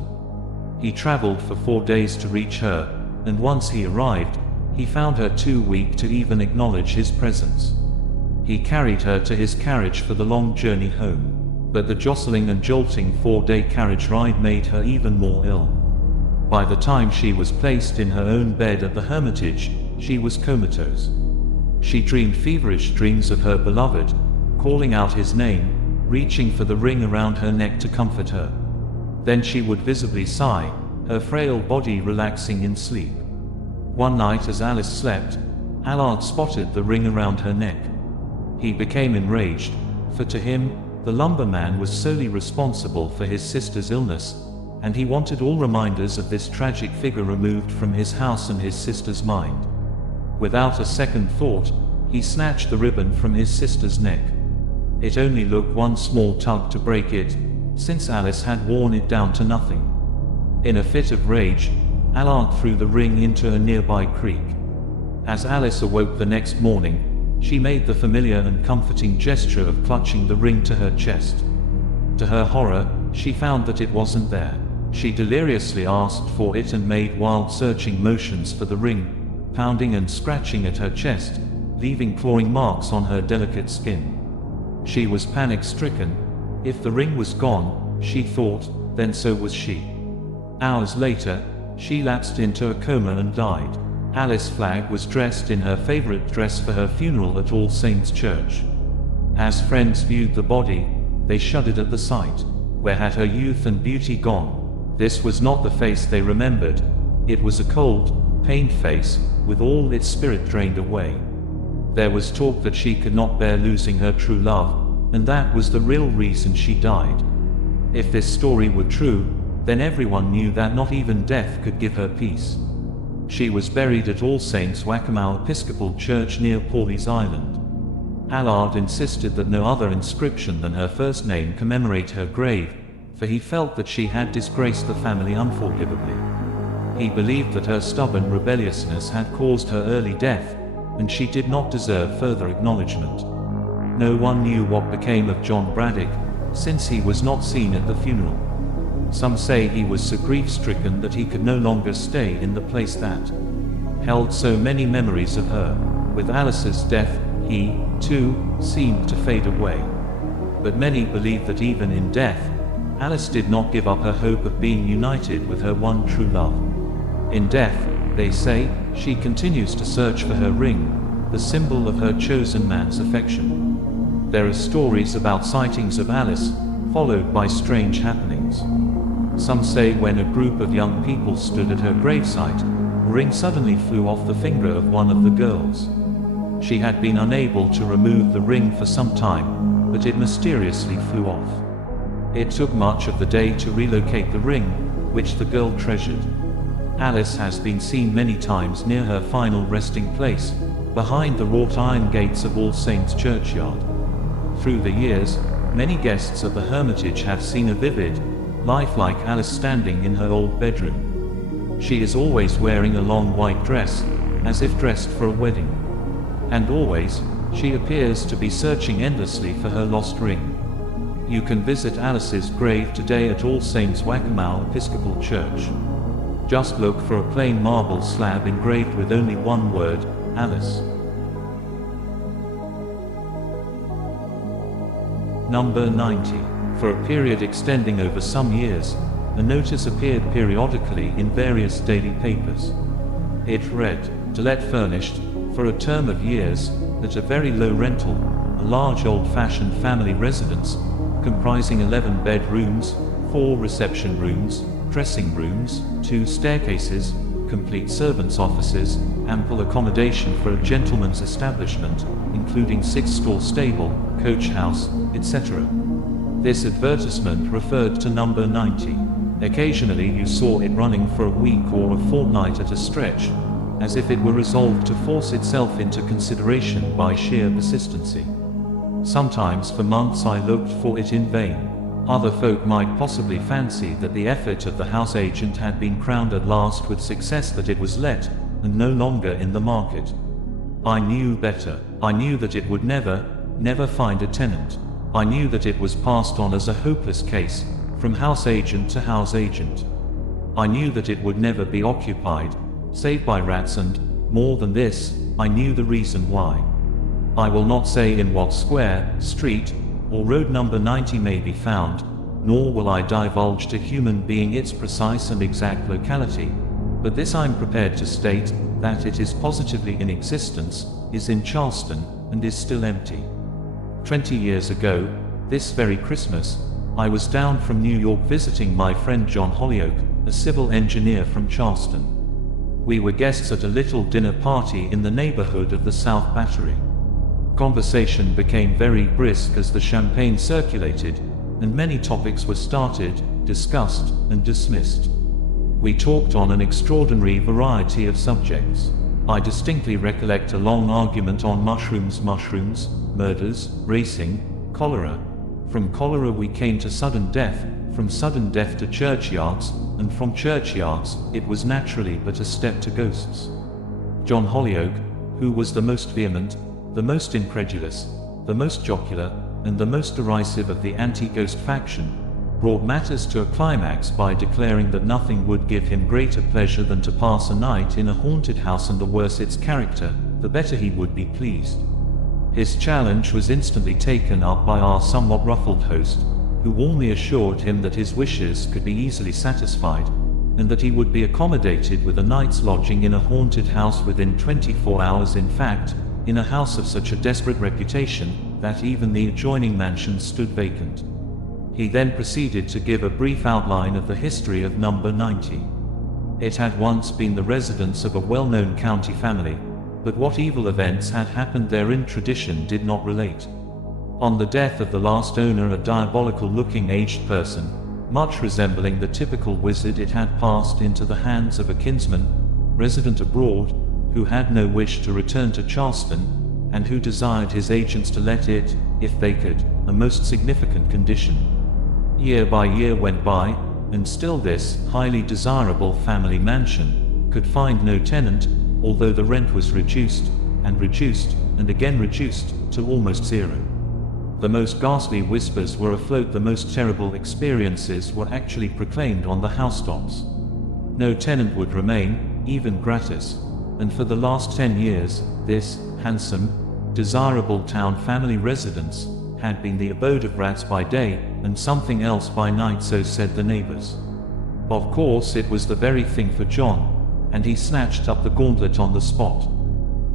He traveled for 4 days to reach her, and once he arrived, he found her too weak to even acknowledge his presence. He carried her to his carriage for the long journey home, but the jostling and jolting 4-day carriage ride made her even more ill. By the time she was placed in her own bed at the Hermitage, she was comatose. She dreamed feverish dreams of her beloved, calling out his name, reaching for the ring around her neck to comfort her. Then she would visibly sigh, her frail body relaxing in sleep. One night as Alice slept, Allard spotted the ring around her neck. He became enraged, for to him, the lumberman was solely responsible for his sister's illness, and he wanted all reminders of this tragic figure removed from his house and his sister's mind. Without a second thought, he snatched the ribbon from his sister's neck. It only took one small tug to break it, since Alice had worn it down to nothing. In a fit of rage, Allard threw the ring into a nearby creek. As Alice awoke the next morning, she made the familiar and comforting gesture of clutching the ring to her chest. To her horror, she found that it wasn't there. She deliriously asked for it and made wild searching motions for the ring, pounding and scratching at her chest, leaving clawing marks on her delicate skin. She was panic-stricken. If the ring was gone, she thought, then so was she. Hours later, she lapsed into a coma and died. Alice Flagg was dressed in her favorite dress for her funeral at All Saints Church. As friends viewed the body, they shuddered at the sight. Where had her youth and beauty gone? This was not the face they remembered. It was a cold, pained face, with all its spirit drained away. There was talk that she could not bear losing her true love, and that was the real reason she died. If this story were true, then everyone knew that not even death could give her peace. She was buried at All Saints Waccamaw Episcopal Church near Pawleys Island. Allard insisted that no other inscription than her first name commemorate her grave, for he felt that she had disgraced the family unforgivably. He believed that her stubborn rebelliousness had caused her early death, and she did not deserve further acknowledgement. No one knew what became of John Braddock, since he was not seen at the funeral. Some say he was so grief-stricken that he could no longer stay in the place that held so many memories of her. With Alice's death, he, too, seemed to fade away. But many believe that even in death, Alice did not give up her hope of being united with her one true love. In death, they say, she continues to search for her ring, the symbol of her chosen man's affection. There are stories about sightings of Alice, followed by strange happenings. Some say when a group of young people stood at her gravesite, a ring suddenly flew off the finger of one of the girls. She had been unable to remove the ring for some time, but it mysteriously flew off. It took much of the day to relocate the ring, which the girl treasured. Alice has been seen many times near her final resting place, behind the wrought iron gates of All Saints churchyard. Through the years, many guests at the Hermitage have seen a vivid, lifelike Alice standing in her old bedroom. She is always wearing a long white dress, as if dressed for a wedding. And always, she appears to be searching endlessly for her lost ring. You can visit Alice's grave today at All Saints Wacomau Episcopal Church. Just look for a plain marble slab engraved with only one word, Alice. Number 90. For a period extending over some years, a notice appeared periodically in various daily papers. It read, "To let furnished, for a term of years, at a very low rental, a large old-fashioned family residence, comprising 11 bedrooms, 4 reception rooms, dressing rooms, 2 staircases, complete servants' offices, ample accommodation for a gentleman's establishment, including 6-stall stable, coach house, etc." This advertisement referred to number 90. Occasionally you saw it running for a week or a fortnight at a stretch, as if it were resolved to force itself into consideration by sheer persistency. Sometimes for months I looked for it in vain. Other folk might possibly fancy that the effort of the house agent had been crowned at last with success, that it was let, and no longer in the market. I knew better. I knew that it would never find a tenant. I knew that it was passed on as a hopeless case, from house agent to house agent. I knew that it would never be occupied, save by rats, and, more than this, I knew the reason why. I will not say in what square, street, or road number 90 may be found, nor will I divulge to human being its precise and exact locality, but this I'm prepared to state, that it is positively in existence, is in Charleston, and is still empty. 20 years ago, this very Christmas, I was down from New York visiting my friend John Holyoke, a civil engineer from Charleston. We were guests at a little dinner party in the neighborhood of the South Battery. Conversation became very brisk as the champagne circulated, and many topics were started, discussed, and dismissed. We talked on an extraordinary variety of subjects. I distinctly recollect a long argument on mushrooms, murders, racing, cholera. From cholera we came to sudden death, from sudden death to churchyards, and from churchyards, it was naturally but a step to ghosts. John Holyoke, who was the most vehement, the most incredulous, the most jocular, and the most derisive of the anti-ghost faction, brought matters to a climax by declaring that nothing would give him greater pleasure than to pass a night in a haunted house, and the worse its character, the better he would be pleased. His challenge was instantly taken up by our somewhat ruffled host, who warmly assured him that his wishes could be easily satisfied, and that he would be accommodated with a night's lodging in a haunted house within 24 hours, in fact, in a house of such a desperate reputation, that even the adjoining mansion stood vacant. He then proceeded to give a brief outline of the history of number 90. It had once been the residence of a well-known county family, but what evil events had happened therein tradition did not relate. On the death of the last owner, a diabolical-looking aged person, much resembling the typical wizard, it had passed into the hands of a kinsman, resident abroad, who had no wish to return to Charleston, and who desired his agents to let it, if they could, a most significant condition. Year by year went by, and still this highly desirable family mansion could find no tenant, although the rent was reduced, and again reduced, to almost zero. The most ghastly whispers were afloat, the most terrible experiences were actually proclaimed on the housetops. No tenant would remain, even gratis, and for the last 10 years, this handsome, desirable town family residence had been the abode of rats by day, and something else by night, so said the neighbors. Of course it was the very thing for John, and he snatched up the gauntlet on the spot.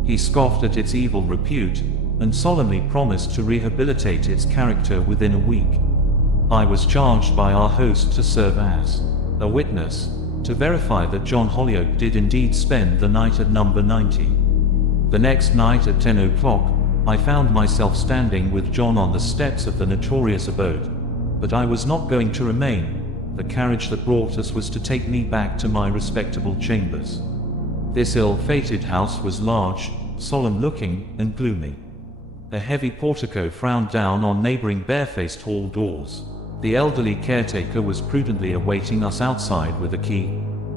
He scoffed at its evil repute, and solemnly promised to rehabilitate its character within a week. I was charged by our host to serve as a witness, to verify that John Holyoke did indeed spend the night at number 90. The next night at 10 o'clock, I found myself standing with John on the steps of the notorious abode. But I was not going to remain. The carriage that brought us was to take me back to my respectable chambers. This ill-fated house was large, solemn-looking, and gloomy. A heavy portico frowned down on neighboring barefaced hall doors. The elderly caretaker was prudently awaiting us outside with a key,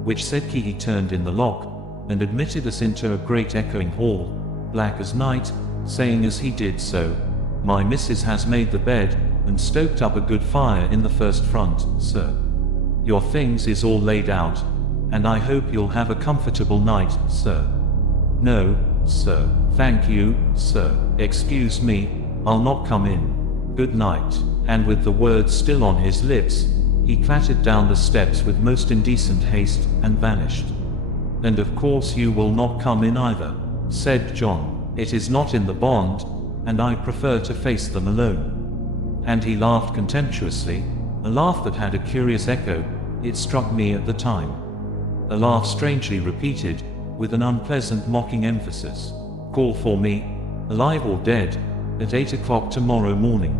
which said key he turned in the lock, and admitted us into a great echoing hall, black as night, saying as he did so, "My missus has made the bed, and stoked up a good fire in the first front, sir. Your things is all laid out, and I hope you'll have a comfortable night, sir." "No, sir. Thank you, sir. Excuse me, I'll not come in. Good night." And with the words still on his lips, he clattered down the steps with most indecent haste, and vanished. "And of course you will not come in either," said John. "It is not in the bond, and I prefer to face them alone." And he laughed contemptuously, a laugh that had a curious echo, it struck me at the time. A laugh strangely repeated, with an unpleasant mocking emphasis. "Call for me, alive or dead, at 8 o'clock tomorrow morning,"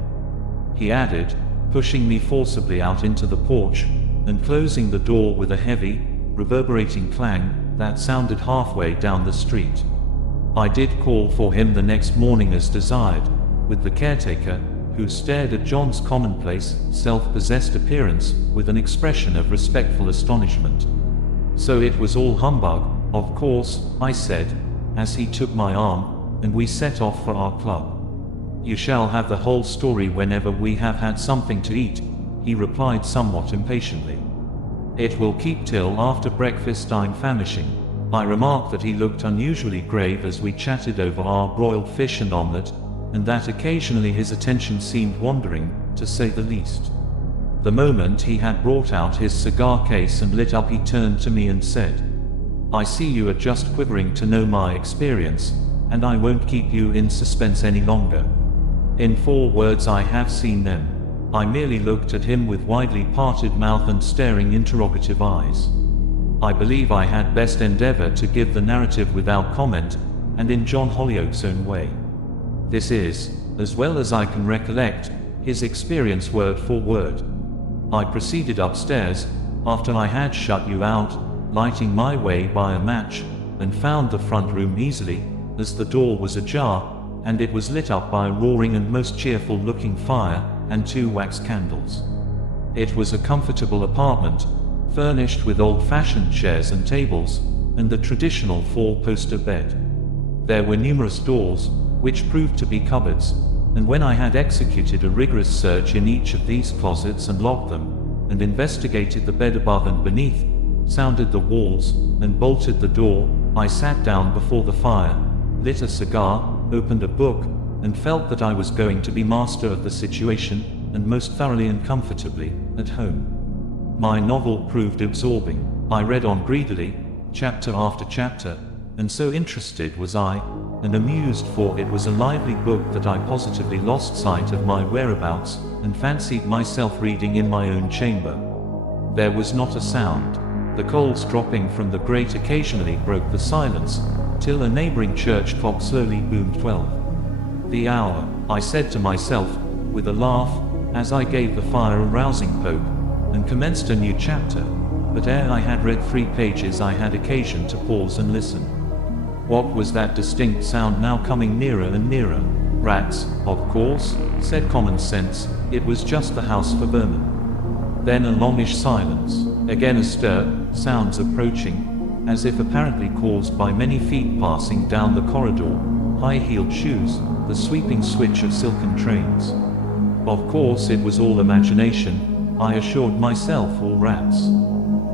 he added, pushing me forcibly out into the porch, and closing the door with a heavy, reverberating clang that sounded halfway down the street. I did call for him the next morning as desired, with the caretaker, who stared at John's commonplace, self-possessed appearance with an expression of respectful astonishment. "So it was all humbug, of course," I said, as he took my arm, and we set off for our club. "You shall have the whole story whenever we have had something to eat," he replied somewhat impatiently. "It will keep till after breakfast. I'm famishing." I remarked that he looked unusually grave as we chatted over our broiled fish and omelette, and that occasionally his attention seemed wandering, to say the least. The moment he had brought out his cigar case and lit up, he turned to me and said, "I see you are just quivering to know my experience, and I won't keep you in suspense any longer." In 4 words I have seen them. I merely looked at him with widely parted mouth and staring interrogative eyes. I believe I had best endeavor to give the narrative without comment, and in John Holyoke's own way. This is, as well as I can recollect, his experience word for word. I proceeded upstairs, after I had shut you out, lighting my way by a match, and found the front room easily, as the door was ajar, and it was lit up by a roaring and most cheerful-looking fire, and 2 wax candles. It was a comfortable apartment, furnished with old-fashioned chairs and tables, and the traditional 4-poster bed. There were numerous doors, which proved to be cupboards, and when I had executed a rigorous search in each of these closets and locked them, and investigated the bed above and beneath, sounded the walls, and bolted the door, I sat down before the fire, lit a cigar, opened a book, and felt that I was going to be master of the situation, and most thoroughly and comfortably at home. My novel proved absorbing. I read on greedily, chapter after chapter, and so interested was I, and amused, for it was a lively book, that I positively lost sight of my whereabouts, and fancied myself reading in my own chamber. There was not a sound. The coals dropping from the grate occasionally broke the silence, till a neighboring church clock slowly boomed 12. "The hour," I said to myself, with a laugh, as I gave the fire a rousing poke, and commenced a new chapter, but ere I had read 3 pages I had occasion to pause and listen. What was that distinct sound now coming nearer and nearer? Rats, of course, said common sense. It was just the house for vermin. Then a longish silence. Again a stir, sounds approaching, as if apparently caused by many feet passing down the corridor, high-heeled shoes, the sweeping switch of silken trains. Of course it was all imagination, I assured myself, all rats.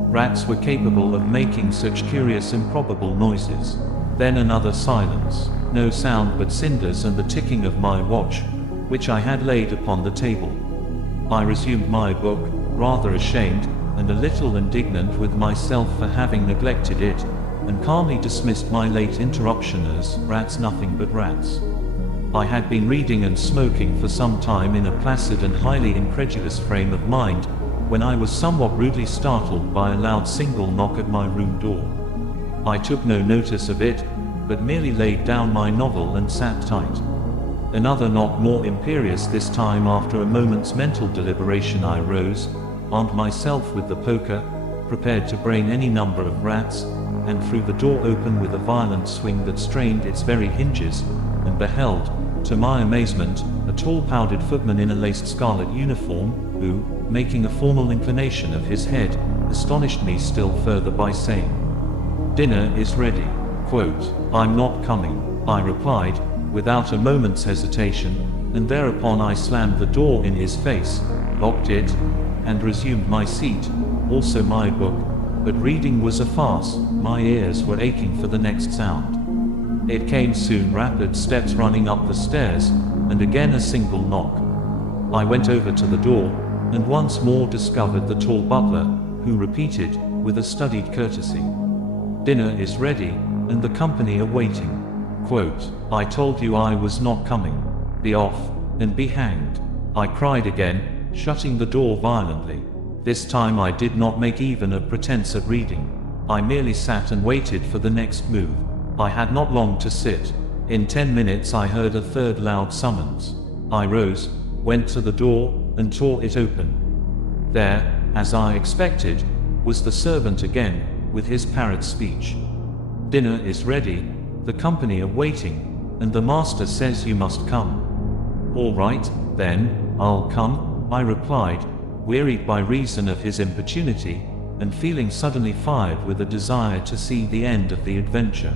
Rats were capable of making such curious improbable noises. Then another silence, no sound but cinders and the ticking of my watch, which I had laid upon the table. I resumed my book, rather ashamed, and a little indignant with myself for having neglected it, and calmly dismissed my late interruption as rats, nothing but rats. I had been reading and smoking for some time in a placid and highly incredulous frame of mind, when I was somewhat rudely startled by a loud single knock at my room door. I took no notice of it, but merely laid down my novel and sat tight. Another knock, more imperious this time. After a moment's mental deliberation I rose, armed myself with the poker, prepared to brain any number of rats, and threw the door open with a violent swing that strained its very hinges, and beheld, to my amazement, a tall powdered footman in a laced scarlet uniform, who, making a formal inclination of his head, astonished me still further by saying, "Dinner is ready." Quote, "I'm not coming," I replied, without a moment's hesitation, and thereupon I slammed the door in his face, locked it, and resumed my seat, also my book, but reading was a farce, my ears were aching for the next sound. It came soon, rapid steps running up the stairs, and again a single knock. I went over to the door, and once more discovered the tall butler, who repeated, with a studied courtesy, "Dinner is ready, and the company are waiting." Quote, "I told you I was not coming. Be off, and be hanged," I cried again, shutting the door violently. This time I did not make even a pretense at reading. I merely sat and waited for the next move. I had not long to sit. In 10 minutes I heard a third loud summons. I rose, went to the door, and tore it open. There, as I expected, was the servant again, with his parrot speech. "Dinner is ready, the company are waiting, and the master says you must come." "All right, then, I'll come," I replied, wearied by reason of his importunity, and feeling suddenly fired with a desire to see the end of the adventure.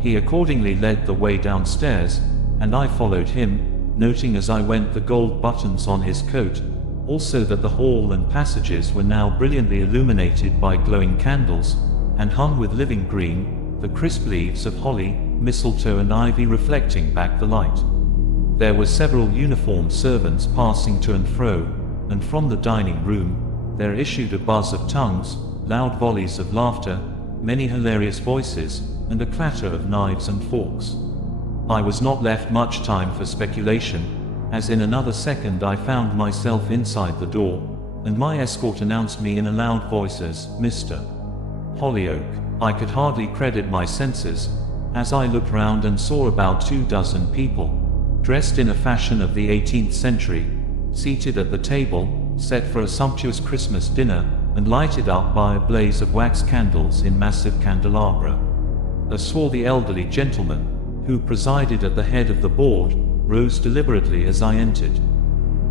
He accordingly led the way downstairs, and I followed him, noting as I went the gold buttons on his coat, also that the hall and passages were now brilliantly illuminated by glowing candles, and hung with living green, the crisp leaves of holly, mistletoe and ivy reflecting back the light. There were several uniformed servants passing to and fro, and from the dining room, there issued a buzz of tongues, loud volleys of laughter, many hilarious voices, and a clatter of knives and forks. I was not left much time for speculation, as in another second I found myself inside the door, and my escort announced me in a loud voice as Mr. Hollyoake. I could hardly credit my senses, as I looked round and saw about 24 people, dressed in a fashion of the 18th century, seated at the table, set for a sumptuous Christmas dinner, and lighted up by a blaze of wax candles in massive candelabra. A swarthy elderly gentleman, who presided at the head of the board, rose deliberately as I entered.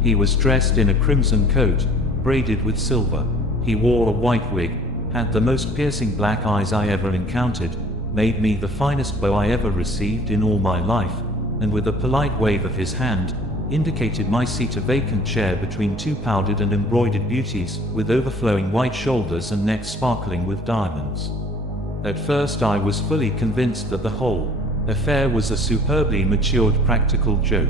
He was dressed in a crimson coat, braided with silver. He wore a white wig, had the most piercing black eyes I ever encountered, made me the finest bow I ever received in all my life, and with a polite wave of his hand, indicated my seat, a vacant chair between two powdered and embroidered beauties, with overflowing white shoulders and necks sparkling with diamonds. At first I was fully convinced that the whole affair was a superbly matured practical joke.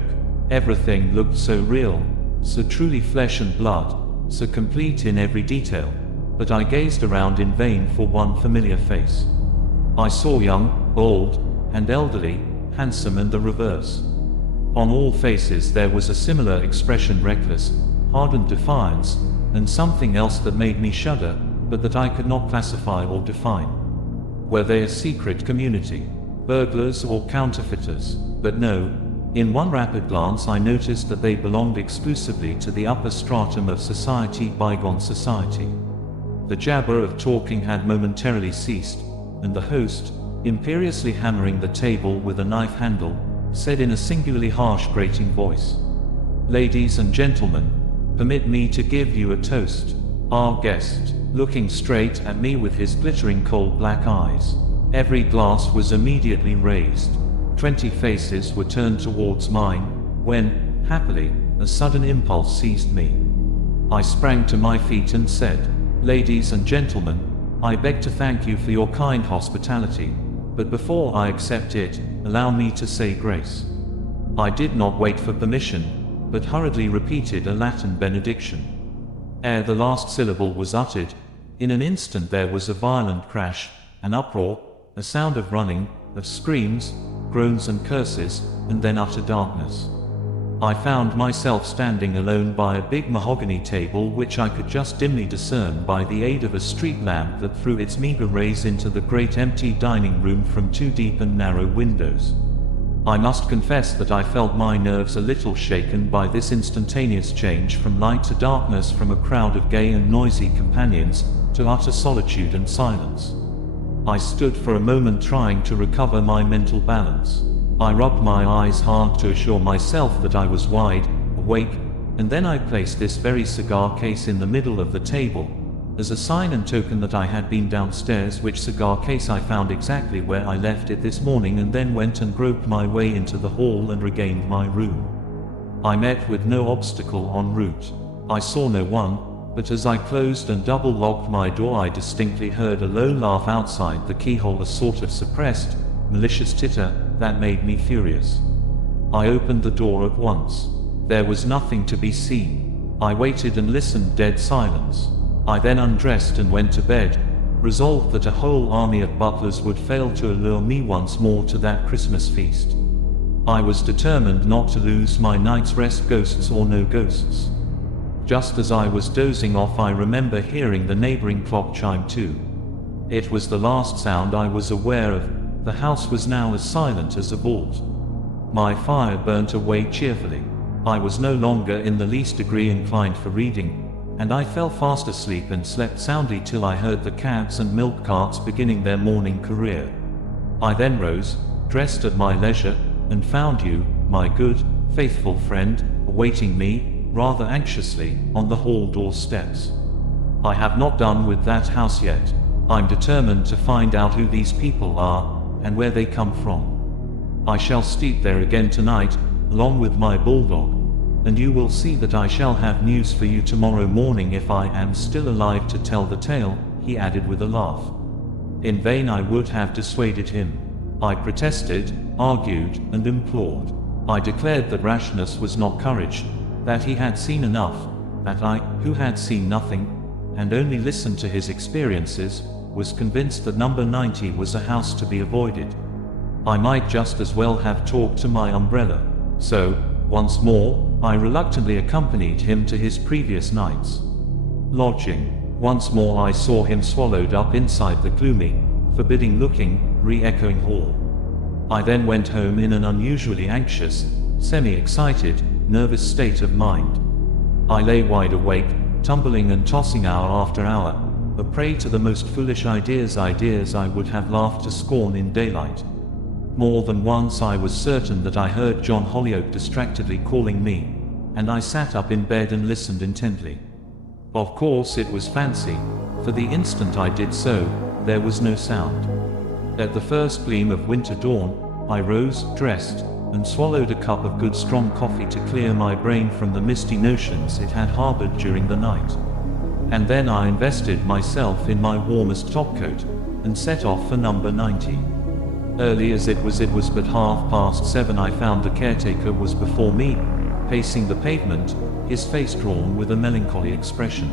Everything looked so real, so truly flesh and blood, so complete in every detail, but I gazed around in vain for one familiar face. I saw young, old, and elderly, handsome and the reverse. On all faces there was a similar expression, reckless, ardent defiance, and something else that made me shudder, but that I could not classify or define. Were they a secret community? Burglars or counterfeiters? But no. In one rapid glance I noticed that they belonged exclusively to the upper stratum of society, bygone society. The jabber of talking had momentarily ceased, and the host, imperiously hammering the table with a knife handle, said in a singularly harsh, grating voice, "Ladies and gentlemen, permit me to give you a toast." Our guest, looking straight at me with his glittering coal-black eyes. Every glass was immediately raised. 20 faces were turned towards mine, when, happily, a sudden impulse seized me. I sprang to my feet and said, "Ladies and gentlemen, I beg to thank you for your kind hospitality, but before I accept it, allow me to say grace." I did not wait for permission, but hurriedly repeated a Latin benediction. Ere the last syllable was uttered, in an instant there was a violent crash, an uproar, a sound of running, of screams, groans and curses, and then utter darkness. I found myself standing alone by a big mahogany table which I could just dimly discern by the aid of a street lamp that threw its meager rays into the great empty dining room from two deep and narrow windows. I must confess that I felt my nerves a little shaken by this instantaneous change from light to darkness, from a crowd of gay and noisy companions, to utter solitude and silence. I stood for a moment trying to recover my mental balance. I rubbed my eyes hard to assure myself that I was wide awake, and then I placed this very cigar case in the middle of the table, as a sign and token that I had been downstairs, which cigar case I found exactly where I left it this morning, and then went and groped my way into the hall and regained my room. I met with no obstacle en route. I saw no one, but as I closed and double-locked my door I distinctly heard a low laugh outside the keyhole, a sort of suppressed, malicious titter that made me furious. I opened the door at once. There was nothing to be seen. I waited and listened, dead silence. I then undressed and went to bed, resolved that a whole army of butlers would fail to allure me once more to that Christmas feast. I was determined not to lose my night's rest, ghosts or no ghosts. Just as I was dozing off, I remember hearing the neighboring clock chime 2. It was the last sound I was aware of. The house was now as silent as a vault. My fire burnt away cheerfully. I was no longer in the least degree inclined for reading, and I fell fast asleep and slept soundly till I heard the cabs and milk carts beginning their morning career. I then rose, dressed at my leisure, and found you, my good, faithful friend, awaiting me, rather anxiously, on the hall door steps. I have not done with that house yet. I'm determined to find out who these people are, and where they come from. I shall sleep there again tonight, along with my bulldog, and you will see that I shall have news for you tomorrow morning if I am still alive to tell the tale," he added with a laugh. In vain I would have dissuaded him. I protested, argued, and implored. I declared that rashness was not courage, that he had seen enough, that I, who had seen nothing, and only listened to his experiences, was convinced that number 90 was a house to be avoided. I might just as well have talked to my umbrella. So, once more, I reluctantly accompanied him to his previous night's lodging. Once more I saw him swallowed up inside the gloomy, forbidding-looking, re-echoing hall. I then went home in an unusually anxious, semi-excited, nervous state of mind. I lay wide awake, tumbling and tossing hour after hour, a prey to the most foolish ideas I would have laughed to scorn in daylight. More than once I was certain that I heard John Holyoake distractedly calling me, and I sat up in bed and listened intently. Of course it was fancy, for the instant I did so, there was no sound. At the first gleam of winter dawn, I rose, dressed, and swallowed a cup of good strong coffee to clear my brain from the misty notions it had harbored during the night. And then I invested myself in my warmest topcoat, and set off for number 90. Early as it was but 7:30 I found the caretaker was before me, pacing the pavement, his face drawn with a melancholy expression.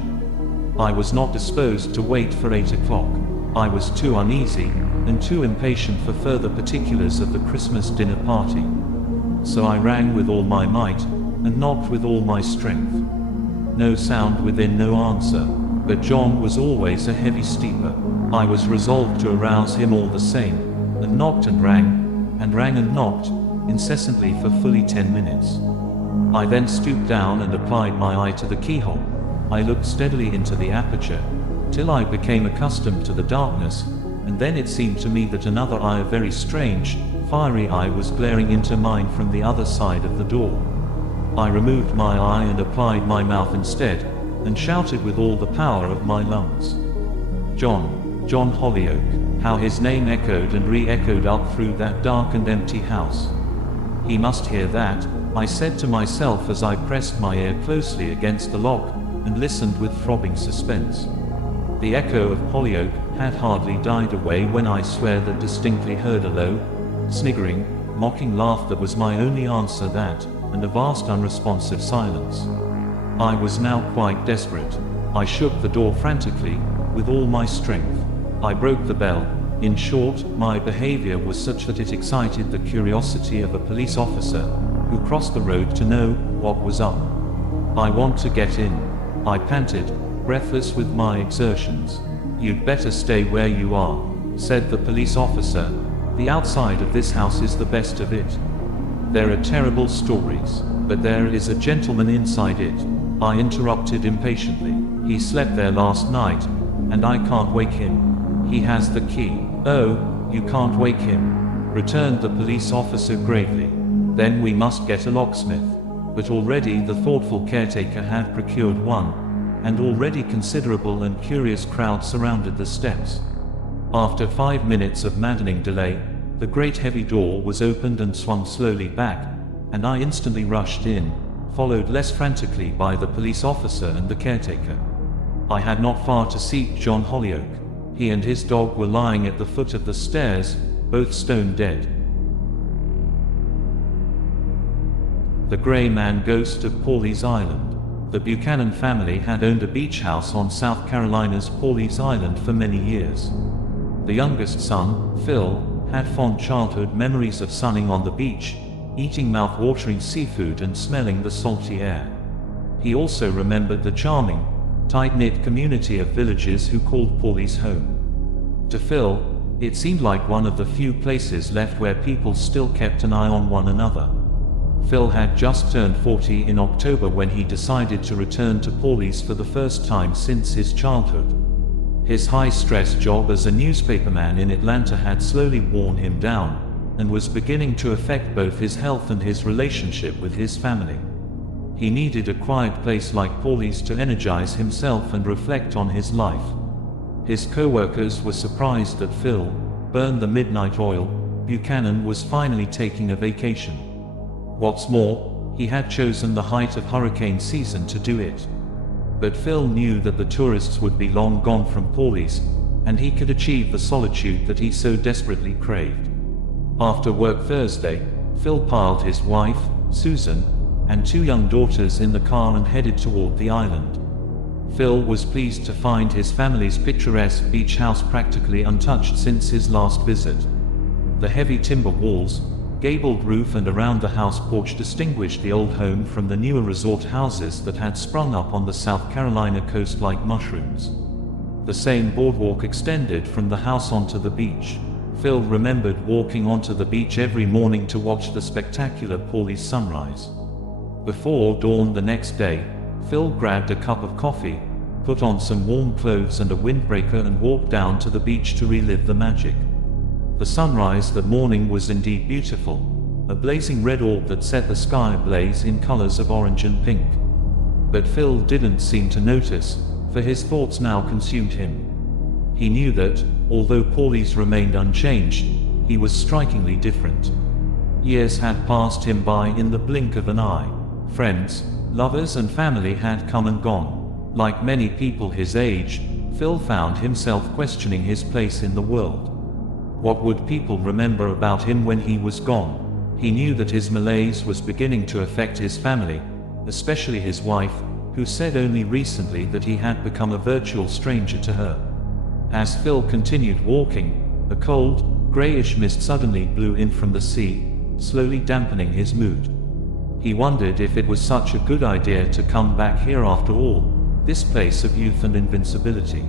I was not disposed to wait for 8 o'clock. I was too uneasy, and too impatient for further particulars of the Christmas dinner party. So I rang with all my might, and knocked with all my strength. No sound within, no answer, but John was always a heavy sleeper. I was resolved to arouse him all the same, and knocked and rang and knocked, incessantly for fully 10 minutes. I then stooped down and applied my eye to the keyhole. I looked steadily into the aperture, till I became accustomed to the darkness, and then it seemed to me that another eye, a very strange, fiery eye, was glaring into mine from the other side of the door. I removed my eye and applied my mouth instead, and shouted with all the power of my lungs. John Holyoake, how his name echoed and re-echoed up through that dark and empty house. He must hear that, I said to myself as I pressed my ear closely against the lock, and listened with throbbing suspense. The echo of Holyoake had hardly died away when I swear that distinctly heard a low, sniggering, mocking laugh that was my only answer, that, and a vast unresponsive silence. I was now quite desperate. I shook the door frantically, with all my strength. I broke the bell. In short, my behavior was such that it excited the curiosity of a police officer, who crossed the road to know what was up. "I want to get in," I panted, breathless with my exertions. "You'd better stay where you are," said the police officer. "The outside of this house is the best of it. There are terrible stories, but there is a gentleman inside it," I interrupted impatiently. "He slept there last night, and I can't wake him. He has the key." "Oh, you can't wake him," returned the police officer gravely. "Then we must get a locksmith." But already the thoughtful caretaker had procured one, and already considerable and curious crowd surrounded the steps. After 5 minutes of maddening delay, the great heavy door was opened and swung slowly back, and I instantly rushed in, followed less frantically by the police officer and the caretaker. I had not far to seek John Holyoake. He and his dog were lying at the foot of the stairs, both stone dead. The Grey Man Ghost of Pawleys Island. The Buchanan family had owned a beach house on South Carolina's Pawleys Island for many years. The youngest son, Phil, had fond childhood memories of sunning on the beach, eating mouth-watering seafood and smelling the salty air. He also remembered the charming, tight-knit community of villagers who called Pawleys home. To Phil, it seemed like one of the few places left where people still kept an eye on one another. Phil had just turned 40 in October when he decided to return to Pawleys for the first time since his childhood. His high-stress job as a newspaperman in Atlanta had slowly worn him down, and was beginning to affect both his health and his relationship with his family. He needed a quiet place like Pawleys to energize himself and reflect on his life. His co-workers were surprised that Phil, burned the midnight oil, Buchanan was finally taking a vacation. What's more, he had chosen the height of hurricane season to do it. But Phil knew that the tourists would be long gone from Pawleys, and he could achieve the solitude that he so desperately craved. After work Thursday, Phil piled his wife, Susan, and 2 young daughters in the car and headed toward the island. Phil was pleased to find his family's picturesque beach house practically untouched since his last visit. The heavy timber walls, gabled roof and around the house porch distinguished the old home from the newer resort houses that had sprung up on the South Carolina coast like mushrooms. The same boardwalk extended from the house onto the beach. Phil remembered walking onto the beach every morning to watch the spectacular Pawleys sunrise. Before dawn the next day, Phil grabbed a cup of coffee, put on some warm clothes and a windbreaker and walked down to the beach to relive the magic. The sunrise that morning was indeed beautiful, a blazing red orb that set the sky ablaze in colors of orange and pink. But Phil didn't seem to notice, for his thoughts now consumed him. He knew that, although Pawleys remained unchanged, he was strikingly different. Years had passed him by in the blink of an eye. Friends, lovers and family had come and gone. Like many people his age, Phil found himself questioning his place in the world. What would people remember about him when he was gone? He knew that his malaise was beginning to affect his family, especially his wife, who said only recently that he had become a virtual stranger to her. As Phil continued walking, a cold, grayish mist suddenly blew in from the sea, slowly dampening his mood. He wondered if it was such a good idea to come back here after all, this place of youth and invincibility.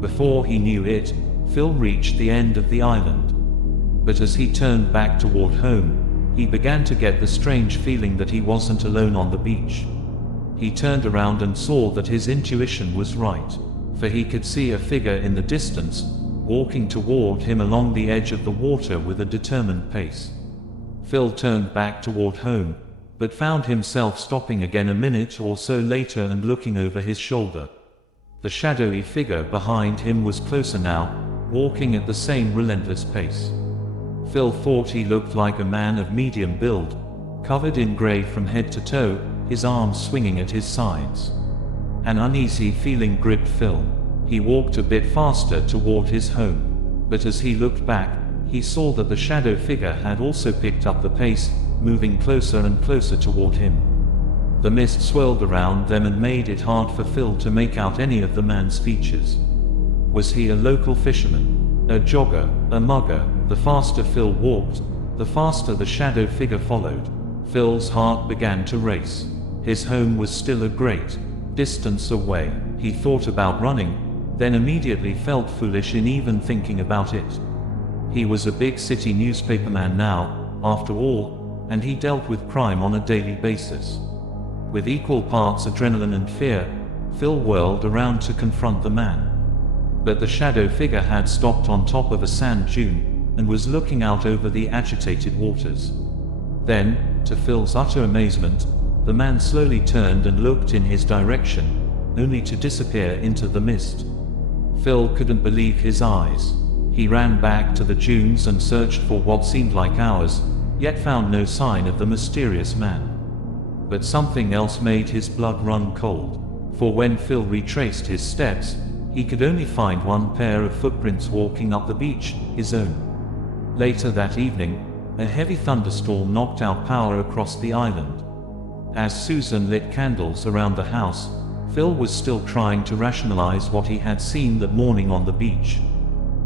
Before he knew it, Phil reached the end of the island. But as he turned back toward home, he began to get the strange feeling that he wasn't alone on the beach. He turned around and saw that his intuition was right, for he could see a figure in the distance, walking toward him along the edge of the water with a determined pace. Phil turned back toward home, but found himself stopping again a minute or so later and looking over his shoulder. The shadowy figure behind him was closer now, walking at the same relentless pace. Phil thought he looked like a man of medium build, covered in gray from head to toe, his arms swinging at his sides. An uneasy feeling gripped Phil. He walked a bit faster toward his home, but as he looked back, he saw that the shadow figure had also picked up the pace, moving closer and closer toward him. The mist swirled around them and made it hard for Phil to make out any of the man's features. Was he a local fisherman? A jogger? A mugger? The faster Phil walked, the faster the shadow figure followed. Phil's heart began to race. His home was still a great distance away. He thought about running, then immediately felt foolish in even thinking about it. He was a big city newspaperman now, after all, and he dealt with crime on a daily basis. With equal parts adrenaline and fear, Phil whirled around to confront the man. But the shadow figure had stopped on top of a sand dune, and was looking out over the agitated waters. Then, to Phil's utter amazement, the man slowly turned and looked in his direction, only to disappear into the mist. Phil couldn't believe his eyes. He ran back to the dunes and searched for what seemed like hours, yet found no sign of the mysterious man. But something else made his blood run cold, for when Phil retraced his steps, he could only find one pair of footprints walking up the beach, his own. Later that evening, a heavy thunderstorm knocked out power across the island. As Susan lit candles around the house, Phil was still trying to rationalize what he had seen that morning on the beach.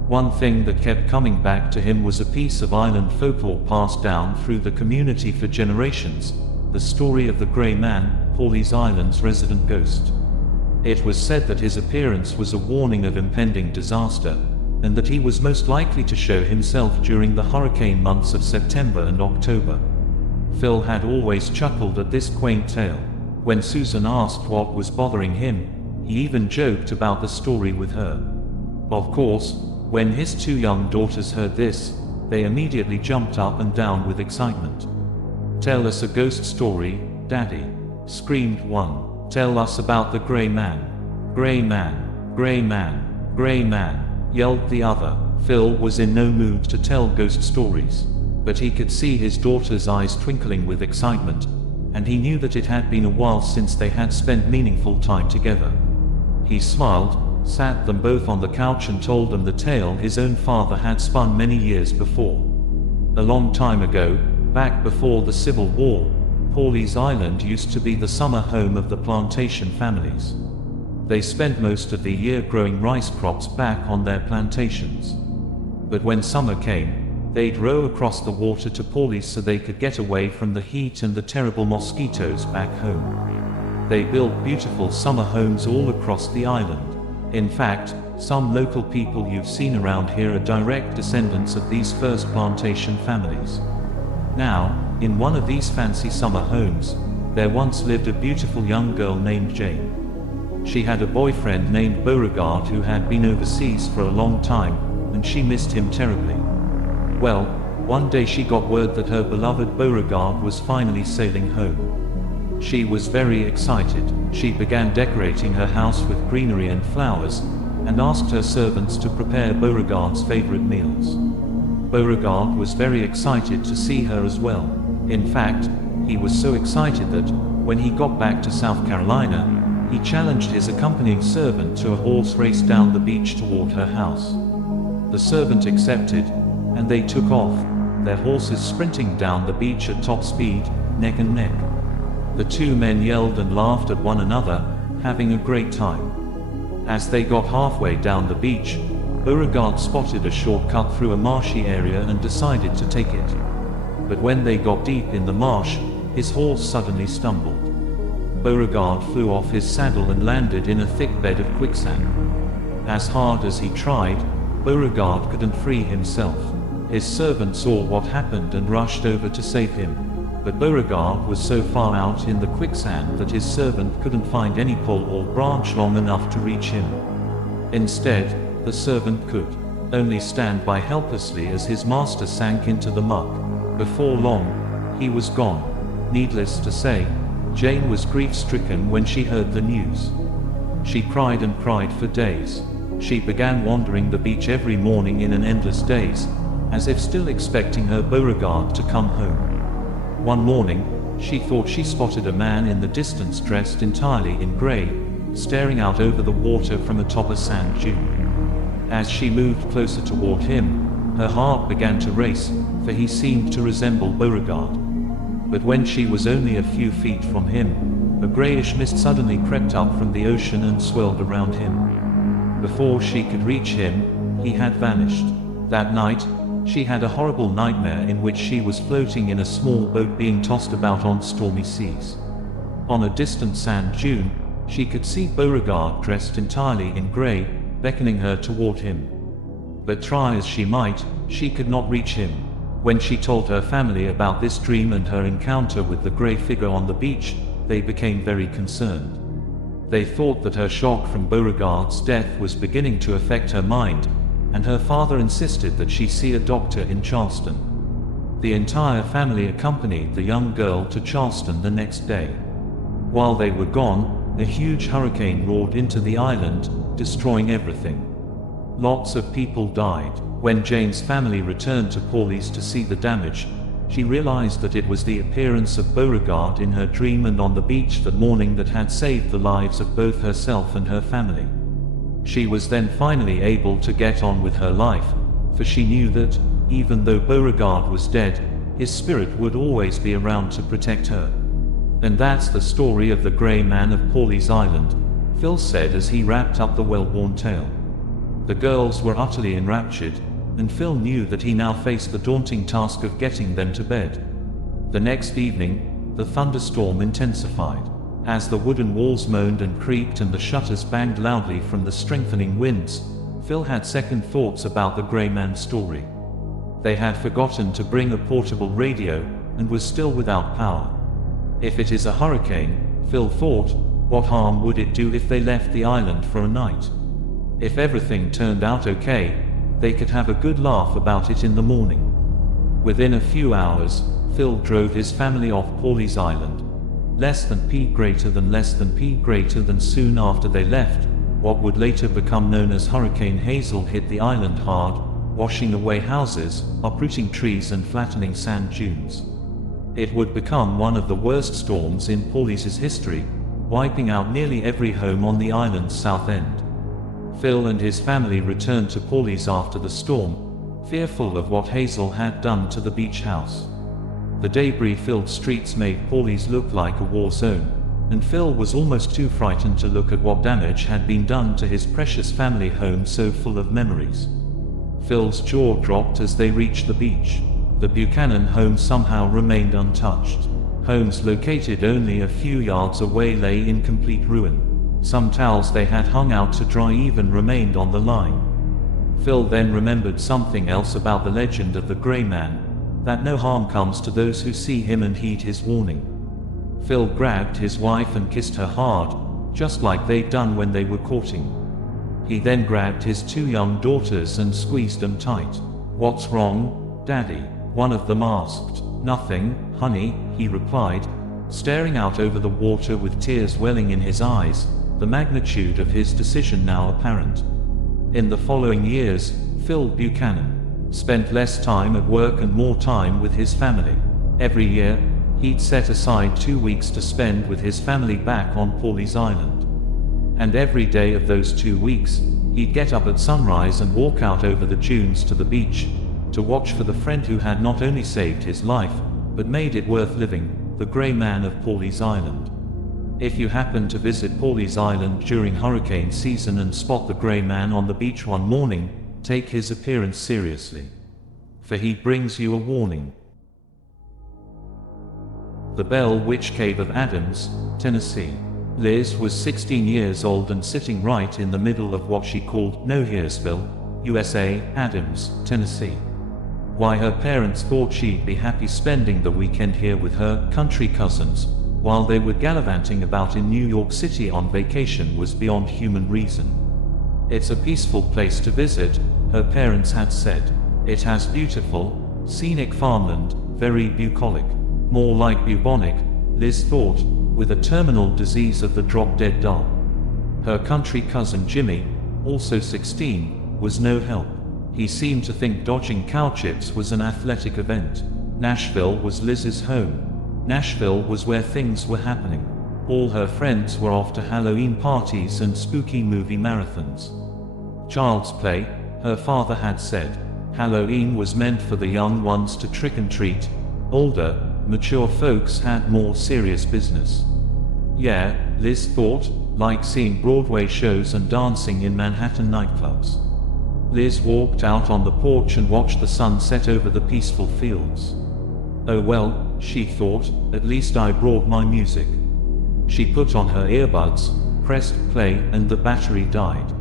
One thing that kept coming back to him was a piece of island folklore passed down through the community for generations, the story of the Grey Man, Pawleys Island's resident ghost. It was said that his appearance was a warning of impending disaster, and that he was most likely to show himself during the hurricane months of September and October. Phil had always chuckled at this quaint tale. When Susan asked what was bothering him, he even joked about the story with her. Of course, when his two young daughters heard this, they immediately jumped up and down with excitement. "Tell us a ghost story, Daddy," screamed one. "Tell us about the Grey Man." "Grey Man, Grey Man, Grey Man," yelled the other. Phil was in no mood to tell ghost stories, but he could see his daughter's eyes twinkling with excitement, and he knew that it had been a while since they had spent meaningful time together. He smiled, sat them both on the couch and told them the tale his own father had spun many years before. A long time ago, back before the Civil War, Pawleys Island used to be the summer home of the plantation families. They spent most of the year growing rice crops back on their plantations. But when summer came, they'd row across the water to Pawleys so they could get away from the heat and the terrible mosquitoes back home. They built beautiful summer homes all across the island. In fact, some local people you've seen around here are direct descendants of these first plantation families. Now, in one of these fancy summer homes, there once lived a beautiful young girl named Jane. She had a boyfriend named Beauregard who had been overseas for a long time, and she missed him terribly. Well, one day she got word that her beloved Beauregard was finally sailing home. She was very excited. She began decorating her house with greenery and flowers, and asked her servants to prepare Beauregard's favorite meals. Beauregard was very excited to see her as well. In fact, he was so excited that, when he got back to South Carolina, he challenged his accompanying servant to a horse race down the beach toward her house. The servant accepted, and they took off, their horses sprinting down the beach at top speed, neck and neck. The two men yelled and laughed at one another, having a great time. As they got halfway down the beach, Beauregard spotted a shortcut through a marshy area and decided to take it. But when they got deep in the marsh, his horse suddenly stumbled. Beauregard flew off his saddle and landed in a thick bed of quicksand. As hard as he tried, Beauregard couldn't free himself. His servant saw what happened and rushed over to save him. But Beauregard was so far out in the quicksand that his servant couldn't find any pole or branch long enough to reach him. Instead, the servant could. only stand by helplessly as his master sank into the muck. Before long, he was gone. Needless to say, Jane was grief-stricken when she heard the news. She cried and cried for days. She began wandering the beach every morning in an endless daze, as if still expecting her Beauregard to come home. One morning, she thought she spotted a man in the distance dressed entirely in grey, staring out over the water from atop a sand dune. As she moved closer toward him, her heart began to race, for he seemed to resemble Beauregard. But when she was only a few feet from him, a grayish mist suddenly crept up from the ocean and swirled around him. Before she could reach him, he had vanished. That night, she had a horrible nightmare in which she was floating in a small boat being tossed about on stormy seas. On a distant sand dune, she could see Beauregard dressed entirely in grey, beckoning her toward him. But try as she might, she could not reach him. When she told her family about this dream and her encounter with the grey figure on the beach, they became very concerned. They thought that her shock from Beauregard's death was beginning to affect her mind, and her father insisted that she see a doctor in Charleston. The entire family accompanied the young girl to Charleston the next day. While they were gone, a huge hurricane roared into the island, destroying everything. Lots of people died. When Jane's family returned to Paulie's to see the damage, she realized that it was the appearance of Beauregard in her dream and on the beach that morning that had saved the lives of both herself and her family. She was then finally able to get on with her life, for she knew that, even though Beauregard was dead, his spirit would always be around to protect her. And that's the story of the Grey Man of Paulie's Island, Phil said as he wrapped up the well-worn tale. The girls were utterly enraptured, and Phil knew that he now faced the daunting task of getting them to bed. The next evening, the thunderstorm intensified. As the wooden walls moaned and creaked and the shutters banged loudly from the strengthening winds, Phil had second thoughts about the Grey Man's story. They had forgotten to bring a portable radio, and was still without power. If it is a hurricane, Phil thought, what harm would it do if they left the island for a night? If everything turned out okay, they could have a good laugh about it in the morning. Within a few hours, Phil drove his family off Paulie's Island. Less than P greater than soon after they left, what would later become known as Hurricane Hazel hit the island hard, washing away houses, uprooting trees and flattening sand dunes. It would become one of the worst storms in Paulie's history, wiping out nearly every home on the island's south end. Phil and his family returned to Paulie's after the storm, fearful of what Hazel had done to the beach house. The debris-filled streets made Paulie's look like a war zone, and Phil was almost too frightened to look at what damage had been done to his precious family home so full of memories. Phil's jaw dropped as they reached the beach. The Buchanan home somehow remained untouched. Homes located only a few yards away lay in complete ruin. Some towels they had hung out to dry even remained on the line. Phil then remembered something else about the legend of the Grey Man, that no harm comes to those who see him and heed his warning. Phil grabbed his wife and kissed her hard, just like they'd done when they were courting. He then grabbed his two young daughters and squeezed them tight. "What's wrong, Daddy?" one of them asked. "Nothing, honey," he replied, staring out over the water with tears welling in his eyes, the magnitude of his decision now apparent. In the following years, Phil Buchanan spent less time at work and more time with his family. Every year, he'd set aside 2 weeks to spend with his family back on Paulie's Island. And every day of those 2 weeks, he'd get up at sunrise and walk out over the dunes to the beach, to watch for the friend who had not only saved his life, but made it worth living, the Grey Man of Paulie's Island. If you happen to visit Paulie's Island during hurricane season and spot the Grey Man on the beach one morning, take his appearance seriously. For he brings you a warning. The Bell Witch Cave of Adams, Tennessee. Liz was 16 years old and sitting right in the middle of what she called Noheresville, USA, Adams, Tennessee. Why her parents thought she'd be happy spending the weekend here with her country cousins, while they were gallivanting about in New York City on vacation was beyond human reason. It's a peaceful place to visit, her parents had said. It has beautiful, scenic farmland, very bucolic. More like bubonic, Liz thought, with a terminal disease of the drop-dead dull. Her country cousin Jimmy, also 16, was no help. He seemed to think dodging cow chips was an athletic event. Nashville was Liz's home. Nashville was where things were happening. All her friends were off to Halloween parties and spooky movie marathons. Child's play, her father had said. Halloween was meant for the young ones to trick and treat. Older, mature folks had more serious business. Yeah, Liz thought, like seeing Broadway shows and dancing in Manhattan nightclubs. Liz walked out on the porch and watched the sun set over the peaceful fields. Oh well, she thought, at least I brought my music. She put on her earbuds, pressed play, and the battery died.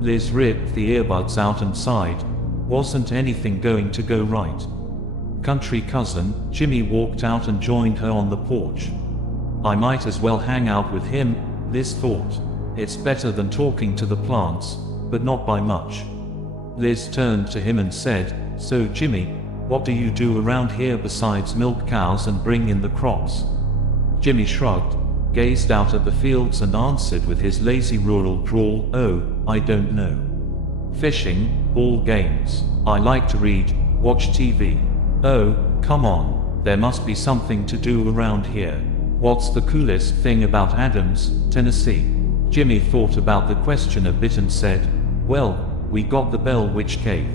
Liz ripped the earbuds out and sighed. Wasn't anything going to go right? Country cousin Jimmy walked out and joined her on the porch. I might as well hang out with him, Liz thought. It's better than talking to the plants, but not by much. Liz turned to him and said, "So Jimmy, what do you do around here besides milk cows and bring in the crops?" Jimmy shrugged, gazed out at the fields and answered with his lazy rural drawl, "Oh, I don't know. Fishing, ball games. I like to read, watch TV. Oh, come on, there must be something to do around here. What's the coolest thing about Adams, Tennessee?" Jimmy thought about the question a bit and said, "Well, we got the Bell Witch Cave."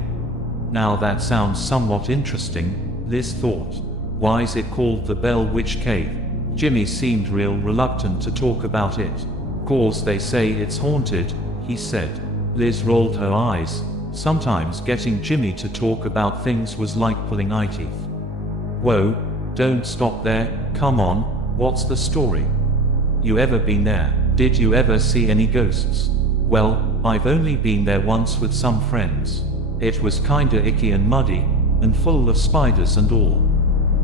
Now that sounds somewhat interesting, Liz thought. Why's it called the Bell Witch Cave? Jimmy seemed real reluctant to talk about it. "'Cause they say it's haunted," he said. Liz rolled her eyes. Sometimes getting Jimmy to talk about things was like pulling eye teeth. "Whoa, don't stop there, come on, what's the story? You ever been there? Did you ever see any ghosts?" "Well, I've only been there once with some friends. It was kinda icky and muddy, and full of spiders and all."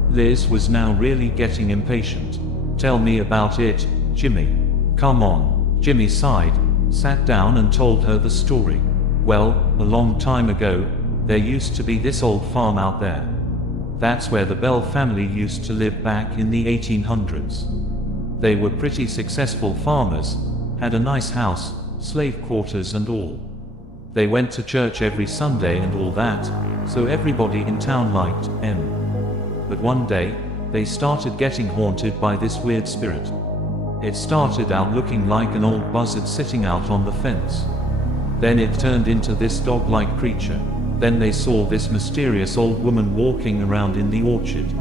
Liz was now really getting impatient. "Tell me about it, Jimmy. Come on." Jimmy sighed, sat down and told her the story. "Well, a long time ago, there used to be this old farm out there. That's where the Bell family used to live back in the 1800s. They were pretty successful farmers, had a nice house, slave quarters and all. They went to church every Sunday and all that, so everybody in town liked them. But one day, they started getting haunted by this weird spirit. It started out looking like an old buzzard sitting out on the fence. Then it turned into this dog-like creature. Then they saw this mysterious old woman walking around in the orchard.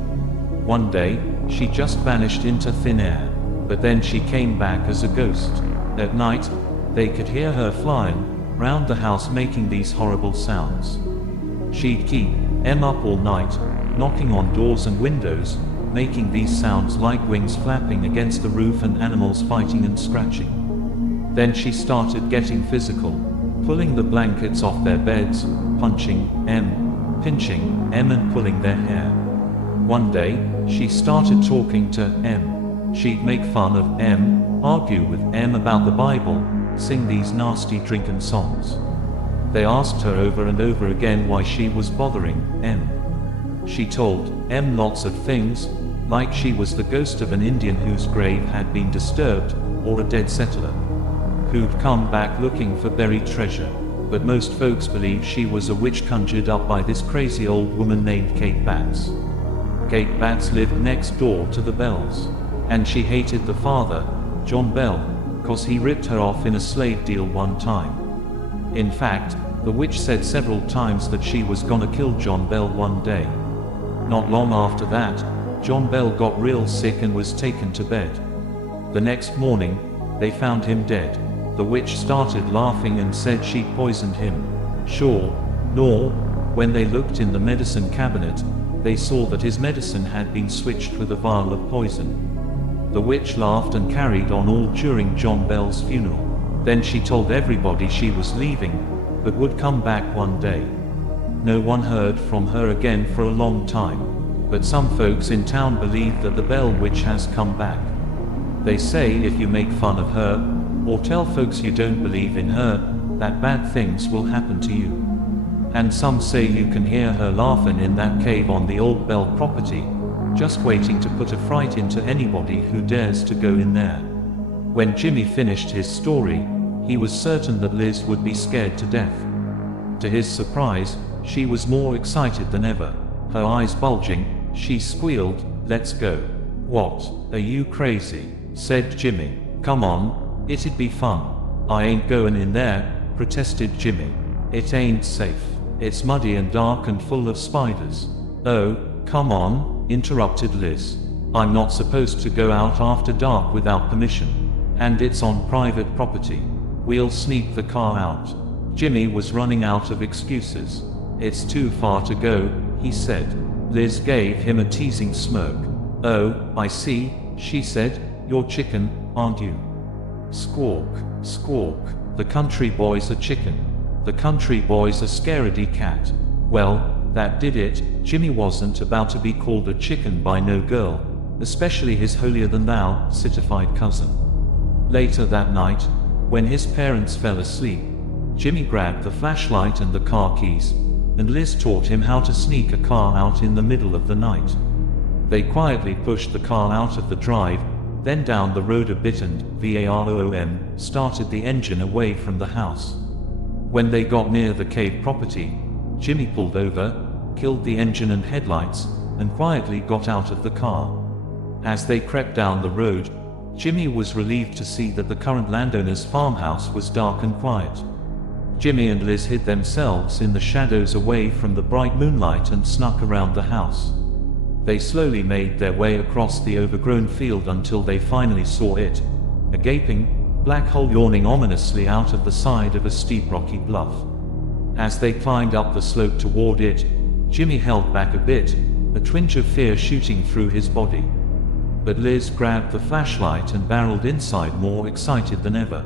One day, she just vanished into thin air, but then she came back as a ghost. At night, they could hear her flying round the house making these horrible sounds. She'd keep them up all night, knocking on doors and windows, making these sounds like wings flapping against the roof and animals fighting and scratching. Then she started getting physical, pulling the blankets off their beds, punching them, pinching them and pulling their hair. One day, she started talking to them. She'd make fun of them, argue with them about the Bible, sing these nasty drinkin' songs. They asked her over and over again why she was bothering them. She told them lots of things, like she was the ghost of an Indian whose grave had been disturbed, or a dead settler who'd come back looking for buried treasure. But most folks believed she was a witch conjured up by this crazy old woman named Kate Batts. Kate Batts lived next door to the Bells, and she hated the father, John Bell, 'cause he ripped her off in a slave deal one time. In fact, the witch said several times that she was gonna kill John Bell one day. Not long after that, John Bell got real sick and was taken to bed. The next morning, they found him dead. The witch started laughing and said she poisoned him. Sure, no, when they looked in the medicine cabinet, they saw that his medicine had been switched with a vial of poison. The witch laughed and carried on all during John Bell's funeral. Then she told everybody she was leaving, but would come back one day. No one heard from her again for a long time, but some folks in town believe that the Bell Witch has come back. They say if you make fun of her, or tell folks you don't believe in her, that bad things will happen to you. And some say you can hear her laughing in that cave on the old Bell property, just waiting to put a fright into anybody who dares to go in there. When Jimmy finished his story, he was certain that Liz would be scared to death. To his surprise, she was more excited than ever. Her eyes bulging, she squealed, "Let's go." "What, are you crazy?" said Jimmy. "Come on, it'd be fun." "I ain't going in there," protested Jimmy. "It ain't safe. It's muddy and dark and full of spiders." "Oh, come on," interrupted Liz. "I'm not supposed to go out after dark without permission. And it's on private property. We'll sneak the car out." Jimmy was running out of excuses. "It's too far to go," he said. Liz gave him a teasing smirk. "Oh, I see," she said. "You're chicken, aren't you?" Squawk, squawk. The country boy's a chicken. The country boy's a scaredy cat. Well, that did it. Jimmy wasn't about to be called a chicken by no girl, especially his holier-than-thou, citified cousin. Later that night, when his parents fell asleep, Jimmy grabbed the flashlight and the car keys, and Liz taught him how to sneak a car out in the middle of the night. They quietly pushed the car out of the drive, then down the road a bit and, VAROOM, started the engine away from the house. When they got near the cave property, Jimmy pulled over, killed the engine and headlights, and quietly got out of the car. As they crept down the road, Jimmy was relieved to see that the current landowner's farmhouse was dark and quiet. Jimmy and Liz hid themselves in the shadows away from the bright moonlight and snuck around the house. They slowly made their way across the overgrown field until they finally saw it, a gaping, black hole yawning ominously out of the side of a steep rocky bluff. As they climbed up the slope toward it, Jimmy held back a bit, a twinge of fear shooting through his body. But Liz grabbed the flashlight and barreled inside more excited than ever.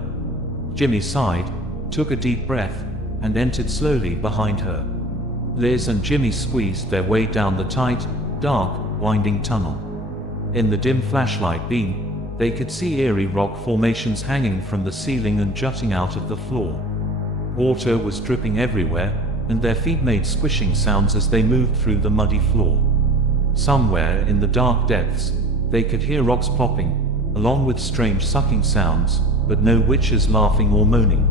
Jimmy sighed, took a deep breath, and entered slowly behind her. Liz and Jimmy squeezed their way down the tight, dark, winding tunnel. In the dim flashlight beam, they could see eerie rock formations hanging from the ceiling and jutting out of the floor. Water was dripping everywhere, and their feet made squishing sounds as they moved through the muddy floor. Somewhere in the dark depths, they could hear rocks plopping, along with strange sucking sounds, but no witches laughing or moaning.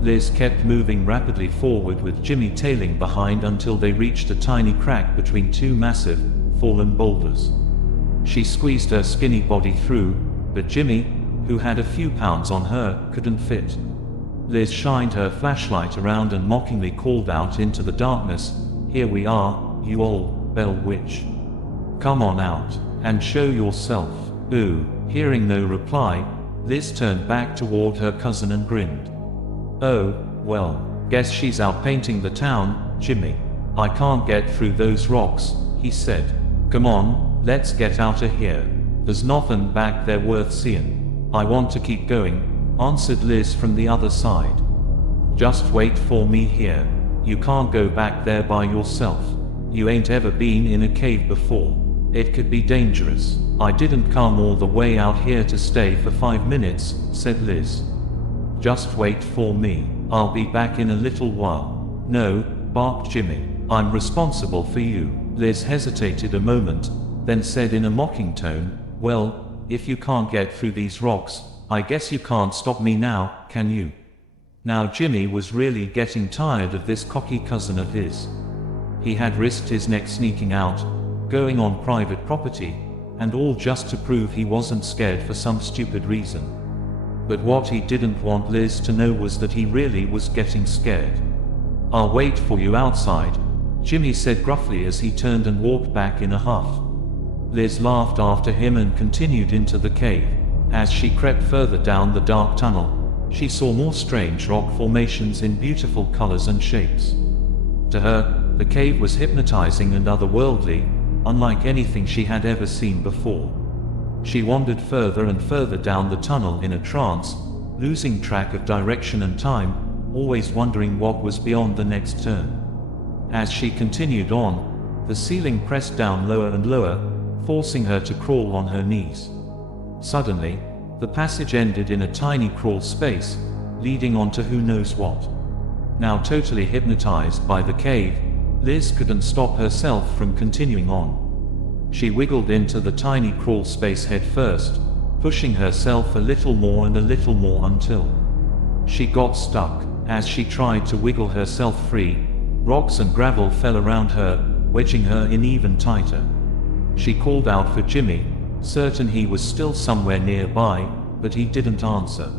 Liz kept moving rapidly forward with Jimmy tailing behind until they reached a tiny crack between two massive, fallen boulders. She squeezed her skinny body through, but Jimmy, who had a few pounds on her, couldn't fit. Liz shined her flashlight around and mockingly called out into the darkness, "Here we are, you old bell witch. Come on out, and show yourself." "Ooh." Hearing no reply, Liz turned back toward her cousin and grinned. "Oh, well, guess she's out painting the town, Jimmy." "I can't get through those rocks," he said. "Come on, let's get out of here. There's nothing back there worth seeing." "I want to keep going," answered Liz from the other side. "Just wait for me here. You can't go back there by yourself. You ain't ever been in a cave before. It could be dangerous." "I didn't come all the way out here to stay for 5 minutes," said Liz. "Just wait for me. I'll be back in a little while." "No," barked Jimmy. "I'm responsible for you." Liz hesitated a moment, then said in a mocking tone, "Well, if you can't get through these rocks, I guess you can't stop me now, can you?" Now Jimmy was really getting tired of this cocky cousin of his. He had risked his neck sneaking out, going on private property, and all just to prove he wasn't scared for some stupid reason. But what he didn't want Liz to know was that he really was getting scared. "I'll wait for you outside," Jimmy said gruffly as he turned and walked back in a huff. Liz laughed after him and continued into the cave. As she crept further down the dark tunnel, she saw more strange rock formations in beautiful colors and shapes. To her, the cave was hypnotizing and otherworldly, unlike anything she had ever seen before. She wandered further and further down the tunnel in a trance, losing track of direction and time, always wondering what was beyond the next turn. As she continued on, the ceiling pressed down lower and lower, forcing her to crawl on her knees. Suddenly, the passage ended in a tiny crawl space, leading on to who knows what. Now totally hypnotized by the cave, Liz couldn't stop herself from continuing on. She wiggled into the tiny crawl space head first, pushing herself a little more and a little more until she got stuck. As she tried to wiggle herself free, rocks and gravel fell around her, wedging her in even tighter. She called out for Jimmy, certain he was still somewhere nearby, but he didn't answer.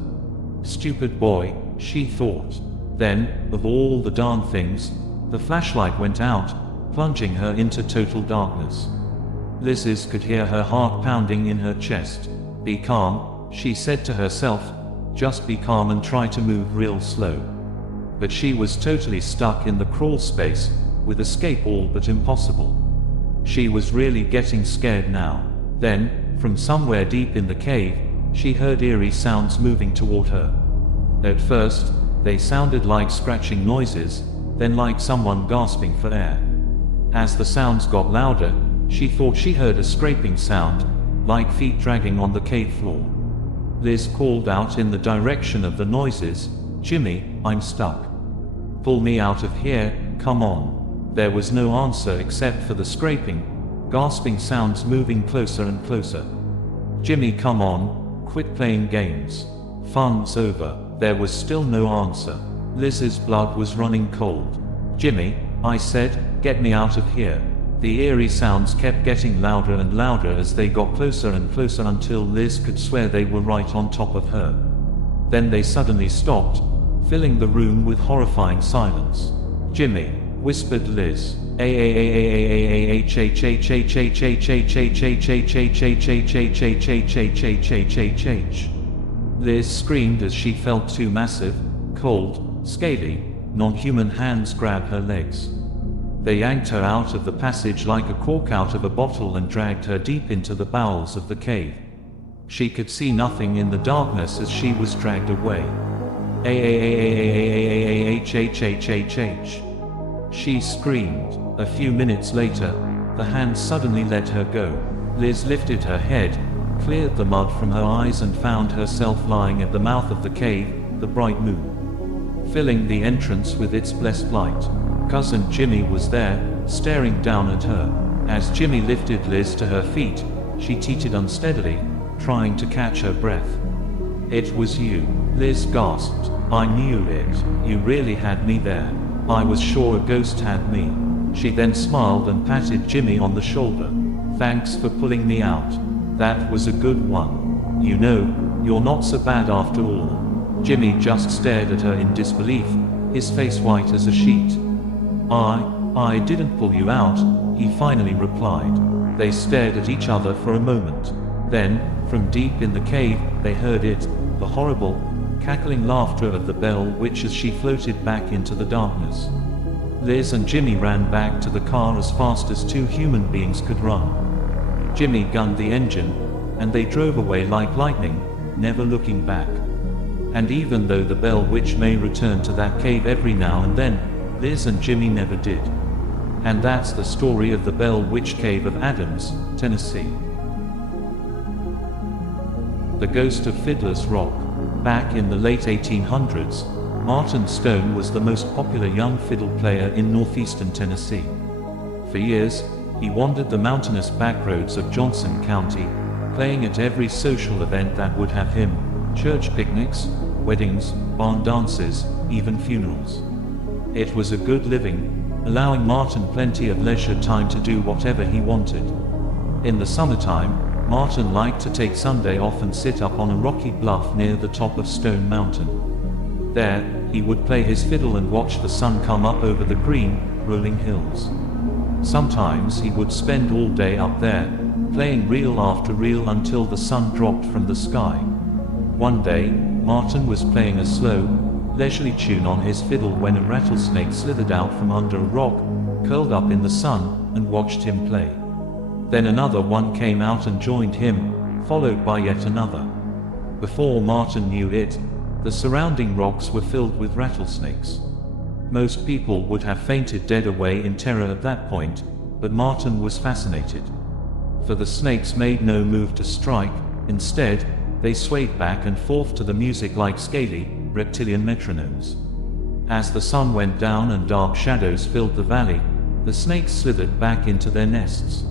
Stupid boy, she thought. Then, of all the darn things, the flashlight went out, plunging her into total darkness. Liz could hear her heart pounding in her chest. Be calm, she said to herself, just be calm and try to move real slow. But she was totally stuck in the crawl space, with escape all but impossible. She was really getting scared now. Then, from somewhere deep in the cave, she heard eerie sounds moving toward her. At first, they sounded like scratching noises, then like someone gasping for air. As the sounds got louder, she thought she heard a scraping sound, like feet dragging on the cave floor. Liz called out in the direction of the noises, "Jimmy, I'm stuck. Pull me out of here, come on." There was no answer except for the scraping, gasping sounds moving closer and closer. "Jimmy, come on, quit playing games. Fun's over." There was still no answer. Liz's blood was running cold. "Jimmy," I said, "get me out of here." The eerie sounds kept getting louder and louder as they got closer and closer until Liz could swear they were right on top of her. Then they suddenly stopped, filling the room with horrifying silence. "Jimmy," whispered Liz. Liz screamed as she felt two massive, cold, scaly, non-human hands grab her legs. They yanked her out of the passage like a cork out of a bottle and dragged her deep into the bowels of the cave. She could see nothing in the darkness as she was dragged away. She screamed. A few minutes later, the hands suddenly let her go. Liz lifted her head, cleared the mud from her eyes and found herself lying at the mouth of the cave, the bright moon filling the entrance with its blessed light. Cousin Jimmy was there, staring down at her. As Jimmy lifted Liz to her feet, she teetered unsteadily, trying to catch her breath. "It was you," Liz gasped. "I knew it. You really had me there. I was sure a ghost had me." She then smiled and patted Jimmy on the shoulder. "Thanks for pulling me out. That was a good one. You know, you're not so bad after all." Jimmy just stared at her in disbelief, his face white as a sheet. I didn't pull you out," he finally replied. They stared at each other for a moment. Then, from deep in the cave, they heard it, the horrible, cackling laughter of the bell witch as she floated back into the darkness. Liz and Jimmy ran back to the car as fast as two human beings could run. Jimmy gunned the engine, and they drove away like lightning, never looking back. And even though the bell witch may return to that cave every now and then, Liz and Jimmy never did. And that's the story of the Bell Witch Cave of Adams, Tennessee. The Ghost of Fiddler's Rock. Back in the late 1800s, Martin Stone was the most popular young fiddle player in northeastern Tennessee. For years, he wandered the mountainous backroads of Johnson County, playing at every social event that would have him: church picnics, weddings, barn dances, even funerals. It was a good living, allowing Martin plenty of leisure time to do whatever he wanted. In the summertime, Martin liked to take Sunday off and sit up on a rocky bluff near the top of Stone Mountain. There, he would play his fiddle and watch the sun come up over the green, rolling hills. Sometimes he would spend all day up there, playing reel after reel until the sun dropped from the sky. One day, Martin was playing a slow, leisurely tune on his fiddle when a rattlesnake slithered out from under a rock, curled up in the sun, and watched him play. Then another one came out and joined him, followed by yet another. Before Martin knew it, the surrounding rocks were filled with rattlesnakes. Most people would have fainted dead away in terror at that point, but Martin was fascinated. For the snakes made no move to strike, instead, they swayed back and forth to the music like scaly, reptilian metronomes. As the sun went down and dark shadows filled the valley, the snakes slithered back into their nests.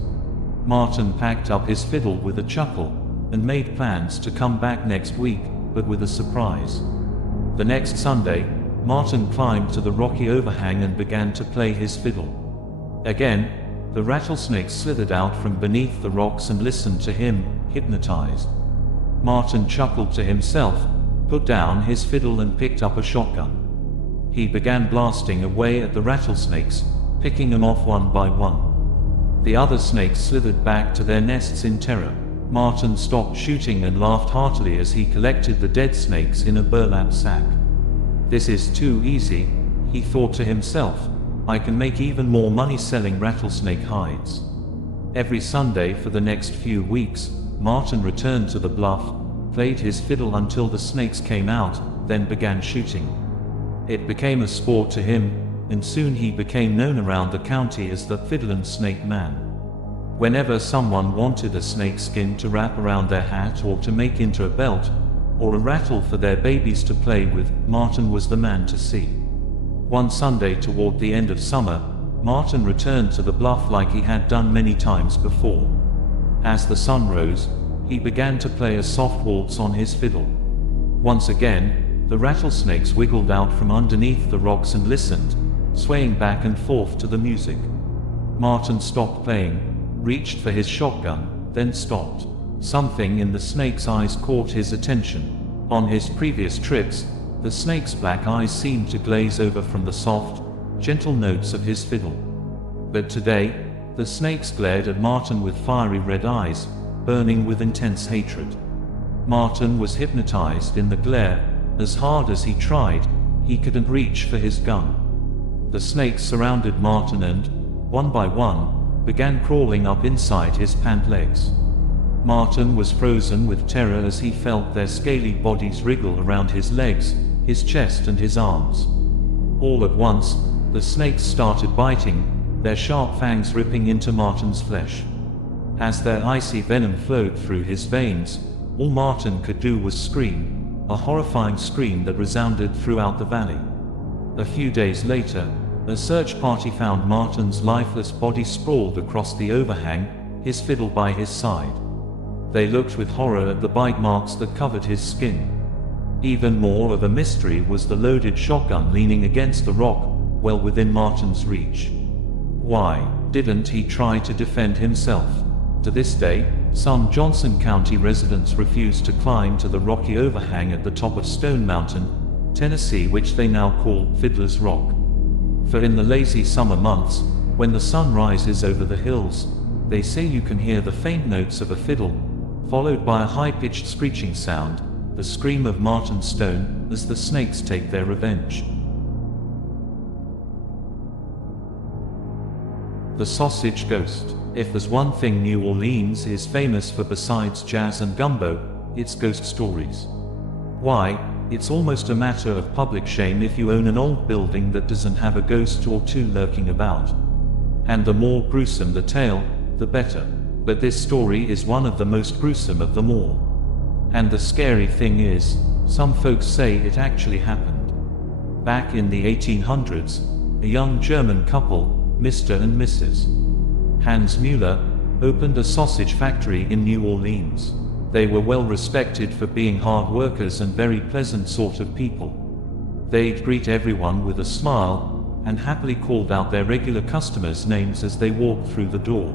Martin packed up his fiddle with a chuckle, and made plans to come back next week, but with a surprise. The next Sunday, Martin climbed to the rocky overhang and began to play his fiddle. Again, the rattlesnakes slithered out from beneath the rocks and listened to him, hypnotized. Martin chuckled to himself, put down his fiddle and picked up a shotgun. He began blasting away at the rattlesnakes, picking them off one by one. The other snakes slithered back to their nests in terror. Martin stopped shooting and laughed heartily as he collected the dead snakes in a burlap sack. "This is too easy," he thought to himself. "I can make even more money selling rattlesnake hides." Every Sunday for the next few weeks, Martin returned to the bluff, played his fiddle until the snakes came out, then began shooting. It became a sport to him, and soon he became known around the county as the Fiddlin' Snake Man. Whenever someone wanted a snake skin to wrap around their hat or to make into a belt, or a rattle for their babies to play with, Martin was the man to see. One Sunday toward the end of summer, Martin returned to the bluff like he had done many times before. As the sun rose, he began to play a soft waltz on his fiddle. Once again, the rattlesnakes wiggled out from underneath the rocks and listened, swaying back and forth to the music. Martin stopped playing, reached for his shotgun, then stopped. Something in the snake's eyes caught his attention. On his previous trips, the snake's black eyes seemed to glaze over from the soft, gentle notes of his fiddle. But today, the snakes glared at Martin with fiery red eyes, burning with intense hatred. Martin was hypnotized in the glare. As hard as he tried, he couldn't reach for his gun. The snakes surrounded Martin and, one by one, began crawling up inside his pant legs. Martin was frozen with terror as he felt their scaly bodies wriggle around his legs, his chest and his arms. All at once, the snakes started biting, their sharp fangs ripping into Martin's flesh. As their icy venom flowed through his veins, all Martin could do was scream, a horrifying scream that resounded throughout the valley. A few days later, a search party found Martin's lifeless body sprawled across the overhang, his fiddle by his side. They looked with horror at the bite marks that covered his skin. Even more of a mystery was the loaded shotgun leaning against the rock, well within Martin's reach. Why didn't he try to defend himself? To this day, some Johnson County residents refuse to climb to the rocky overhang at the top of Stone Mountain, Tennessee, which they now call Fiddler's Rock. For in the lazy summer months, when the sun rises over the hills, they say you can hear the faint notes of a fiddle, followed by a high-pitched screeching sound, the scream of Martin Stone, as the snakes take their revenge. The Sausage Ghost. If there's one thing New Orleans is famous for besides jazz and gumbo, it's ghost stories. Why, it's almost a matter of public shame if you own an old building that doesn't have a ghost or two lurking about. And the more gruesome the tale, the better. But this story is one of the most gruesome of them all. And the scary thing is, some folks say it actually happened. Back in the 1800s, a young German couple, Mr. and Mrs. Hans Müller, opened a sausage factory in New Orleans. They were well respected for being hard workers and very pleasant sort of people. They'd greet everyone with a smile, and happily called out their regular customers' names as they walked through the door.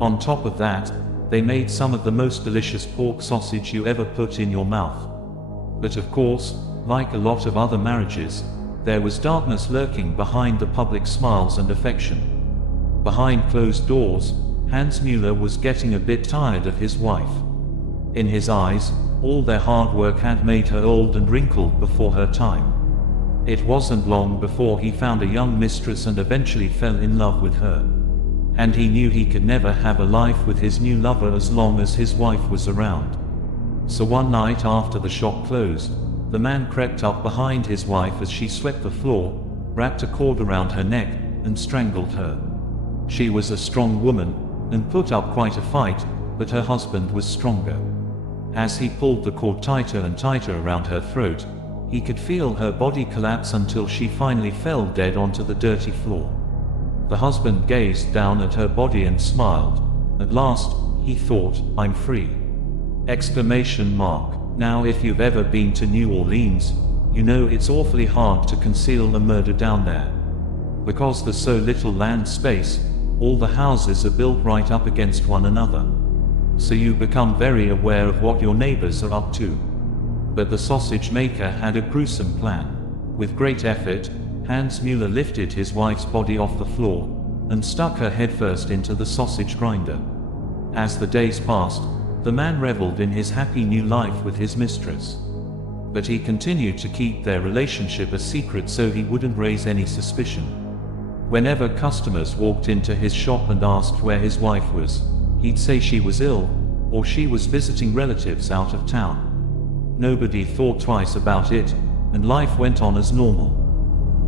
On top of that, they made some of the most delicious pork sausage you ever put in your mouth. But of course, like a lot of other marriages, there was darkness lurking behind the public smiles and affection. Behind closed doors, Hans Müller was getting a bit tired of his wife. In his eyes, all their hard work had made her old and wrinkled before her time. It wasn't long before he found a young mistress and eventually fell in love with her. And he knew he could never have a life with his new lover as long as his wife was around. So one night after the shop closed, the man crept up behind his wife as she swept the floor, wrapped a cord around her neck, and strangled her. She was a strong woman, and put up quite a fight, but her husband was stronger. As he pulled the cord tighter and tighter around her throat, He could feel her body collapse until she finally fell dead onto the dirty floor. The husband gazed down at her body and smiled. At last, he thought, "I'm free!" Exclamation mark. Now if you've ever been to New Orleans, you know it's awfully hard to conceal a murder down there. Because there's so little land space, all the houses are built right up against one another. So you become very aware of what your neighbors are up to. But the sausage maker had a gruesome plan. With great effort, Hans Mueller lifted his wife's body off the floor and stuck her headfirst into the sausage grinder. As the days passed, the man reveled in his happy new life with his mistress. But he continued to keep their relationship a secret so he wouldn't raise any suspicion. Whenever customers walked into his shop and asked where his wife was, he'd say she was ill, or she was visiting relatives out of town. Nobody thought twice about it, and life went on as normal.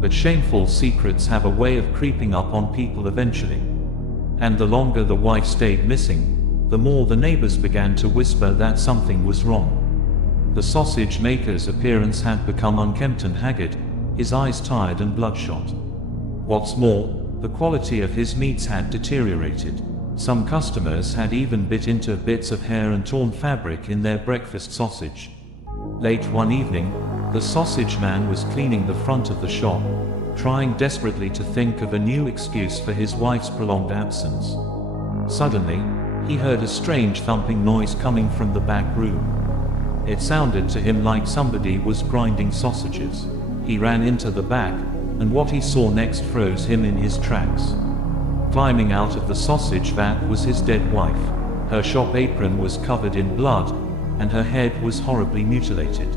But shameful secrets have a way of creeping up on people eventually. And the longer the wife stayed missing, the more the neighbors began to whisper that something was wrong. The sausage maker's appearance had become unkempt and haggard, his eyes tired and bloodshot. What's more, the quality of his meats had deteriorated. Some customers had even bit into bits of hair and torn fabric in their breakfast sausage. Late one evening, the sausage man was cleaning the front of the shop, trying desperately to think of a new excuse for his wife's prolonged absence. Suddenly, he heard a strange thumping noise coming from the back room. It sounded to him like somebody was grinding sausages. He ran into the back, and what he saw next froze him in his tracks. Climbing out of the sausage vat was his dead wife. Her shop apron was covered in blood, and her head was horribly mutilated.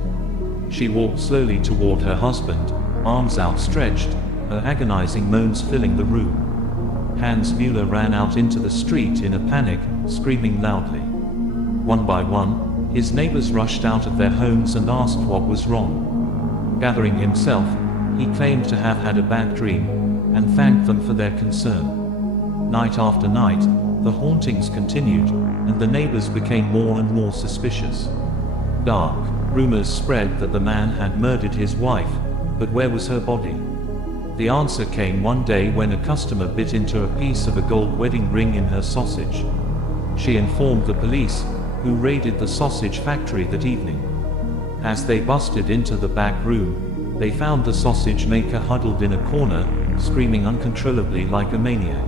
She walked slowly toward her husband, arms outstretched, her agonizing moans filling the room. Hans Mueller ran out into the street in a panic, screaming loudly. One by one, his neighbors rushed out of their homes and asked what was wrong. Gathering himself, he claimed to have had a bad dream, and thanked them for their concern. Night after night, the hauntings continued, and the neighbors became more and more suspicious. Dark rumors spread that the man had murdered his wife, but where was her body? The answer came one day when a customer bit into a piece of a gold wedding ring in her sausage. She informed the police, who raided the sausage factory that evening. As they busted into the back room, they found the sausage maker huddled in a corner, screaming uncontrollably like a maniac.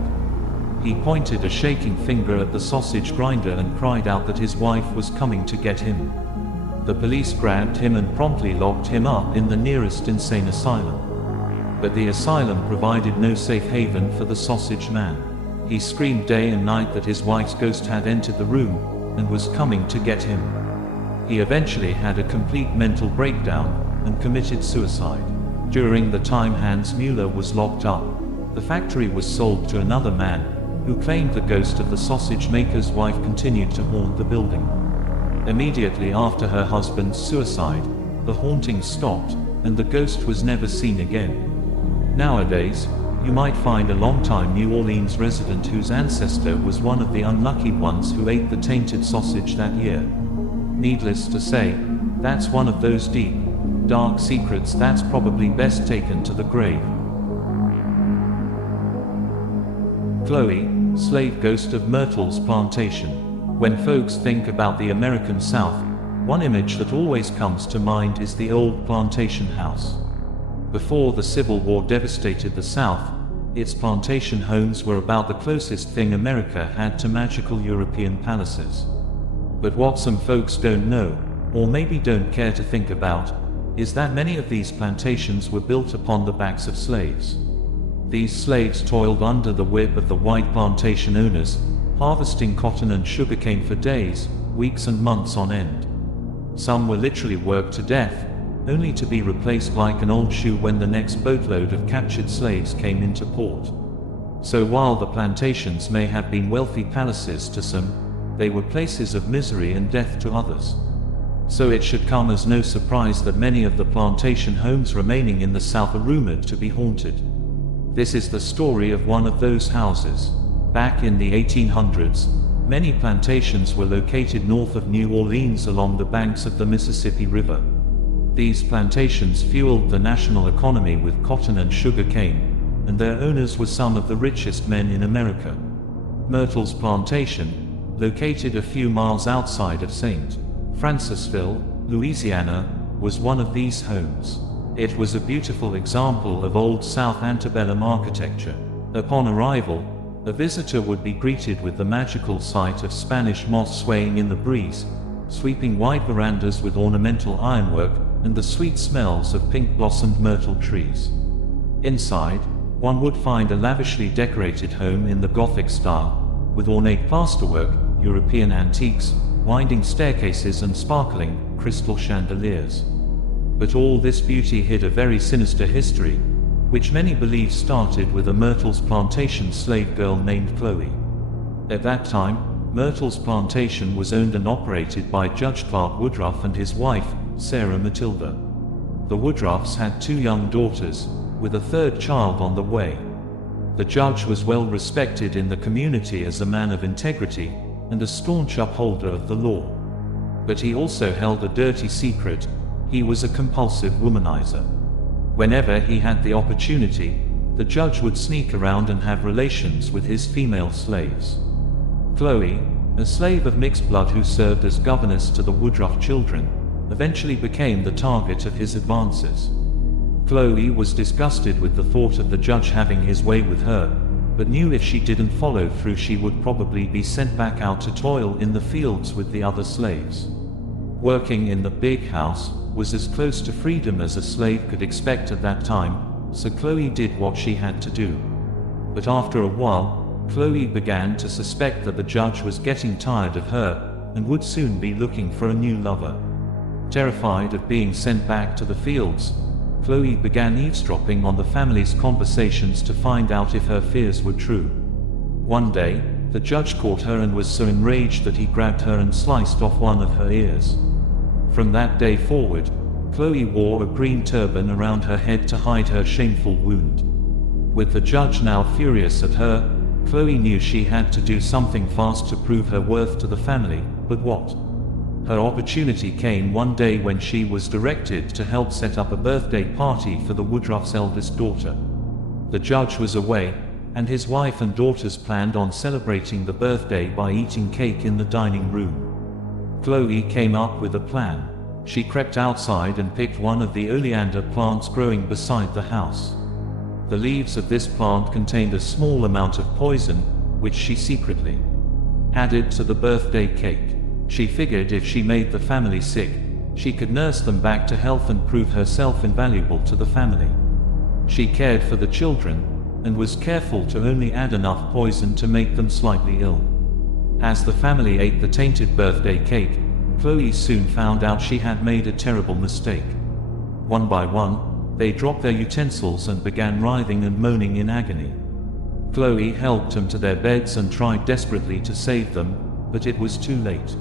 He pointed a shaking finger at the sausage grinder and cried out that his wife was coming to get him. The police grabbed him and promptly locked him up in the nearest insane asylum. But the asylum provided no safe haven for the sausage man. He screamed day and night that his wife's ghost had entered the room and was coming to get him. He eventually had a complete mental breakdown and committed suicide. During the time Hans Mueller was locked up, the factory was sold to another man, who claimed the ghost of the sausage maker's wife continued to haunt the building. Immediately after her husband's suicide, the haunting stopped, and the ghost was never seen again. Nowadays, you might find a long-time New Orleans resident whose ancestor was one of the unlucky ones who ate the tainted sausage that year. Needless to say, that's one of those deep, dark secrets that's probably best taken to the grave. Chloe, slave ghost of Myrtle's plantation. When folks think about the American South, one image that always comes to mind is the old plantation house. Before the Civil War devastated the South, its plantation homes were about the closest thing America had to magical European palaces. But what some folks don't know, or maybe don't care to think about, is that many of these plantations were built upon the backs of slaves. These slaves toiled under the whip of the white plantation owners, harvesting cotton and sugarcane for days, weeks and months on end. Some were literally worked to death, only to be replaced like an old shoe when the next boatload of captured slaves came into port. So while the plantations may have been wealthy palaces to some, they were places of misery and death to others. So it should come as no surprise that many of the plantation homes remaining in the South are rumored to be haunted. This is the story of one of those houses. Back in the 1800s, many plantations were located north of New Orleans along the banks of the Mississippi River. These plantations fueled the national economy with cotton and sugar cane, and their owners were some of the richest men in America. Myrtle's plantation, located a few miles outside of St. Francisville, Louisiana, was one of these homes. It was a beautiful example of old South antebellum architecture. Upon arrival, a visitor would be greeted with the magical sight of Spanish moss swaying in the breeze, sweeping wide verandas with ornamental ironwork, and the sweet smells of pink-blossomed myrtle trees. Inside, one would find a lavishly decorated home in the Gothic style, with ornate plasterwork, European antiques, winding staircases and sparkling, crystal chandeliers. But all this beauty hid a very sinister history, which many believe started with a Myrtle's plantation slave girl named Chloe. At that time, Myrtle's plantation was owned and operated by Judge Clark Woodruff and his wife, Sarah Matilda. The Woodruffs had 2 young daughters, with a 3rd child on the way. The judge was well respected in the community as a man of integrity and a staunch upholder of the law. But he also held a dirty secret: he was a compulsive womanizer. Whenever he had the opportunity, the judge would sneak around and have relations with his female slaves. Chloe, a slave of mixed blood who served as governess to the Woodruff children, eventually became the target of his advances. Chloe was disgusted with the thought of the judge having his way with her, but knew if she didn't follow through she would probably be sent back out to toil in the fields with the other slaves. Working in the big house was as close to freedom as a slave could expect at that time, so Chloe did what she had to do. But after a while, Chloe began to suspect that the judge was getting tired of her and would soon be looking for a new lover. Terrified of being sent back to the fields, Chloe began eavesdropping on the family's conversations to find out if her fears were true. One day, the judge caught her and was so enraged that he grabbed her and sliced off one of her ears. From that day forward, Chloe wore a green turban around her head to hide her shameful wound. With the judge now furious at her, Chloe knew she had to do something fast to prove her worth to the family, but what? Her opportunity came one day when she was directed to help set up a birthday party for the Woodruff's eldest daughter. The judge was away, and his wife and daughters planned on celebrating the birthday by eating cake in the dining room. Chloe came up with a plan. She crept outside and picked one of the oleander plants growing beside the house. The leaves of this plant contained a small amount of poison, which she secretly added to the birthday cake. She figured if she made the family sick, she could nurse them back to health and prove herself invaluable to the family. She cared for the children, and was careful to only add enough poison to make them slightly ill. As the family ate the tainted birthday cake, Chloe soon found out she had made a terrible mistake. One by one, they dropped their utensils and began writhing and moaning in agony. Chloe helped them to their beds and tried desperately to save them, but it was too late.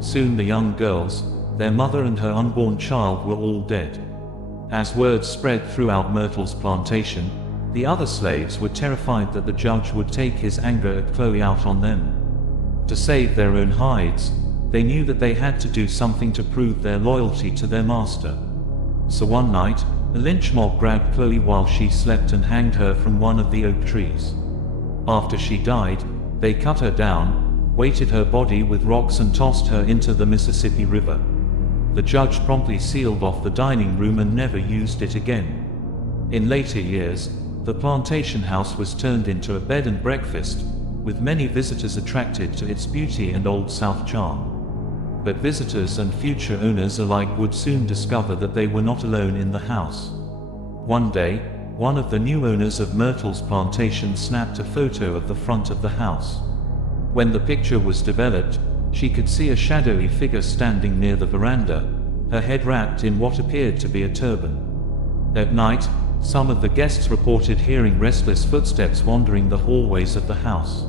Soon the young girls, their mother and her unborn child were all dead. As word spread throughout Myrtle's plantation, the other slaves were terrified that the judge would take his anger at Chloe out on them. To save their own hides, they knew that they had to do something to prove their loyalty to their master. So one night, a lynch mob grabbed Chloe while she slept and hanged her from one of the oak trees. After she died, they cut her down, weighted her body with rocks and tossed her into the Mississippi River. The judge promptly sealed off the dining room and never used it again. In later years, the plantation house was turned into a bed and breakfast, with many visitors attracted to its beauty and Old South charm. But visitors and future owners alike would soon discover that they were not alone in the house. One day, one of the new owners of Myrtle's plantation snapped a photo of the front of the house. When the picture was developed, she could see a shadowy figure standing near the veranda, her head wrapped in what appeared to be a turban. At night, some of the guests reported hearing restless footsteps wandering the hallways of the house.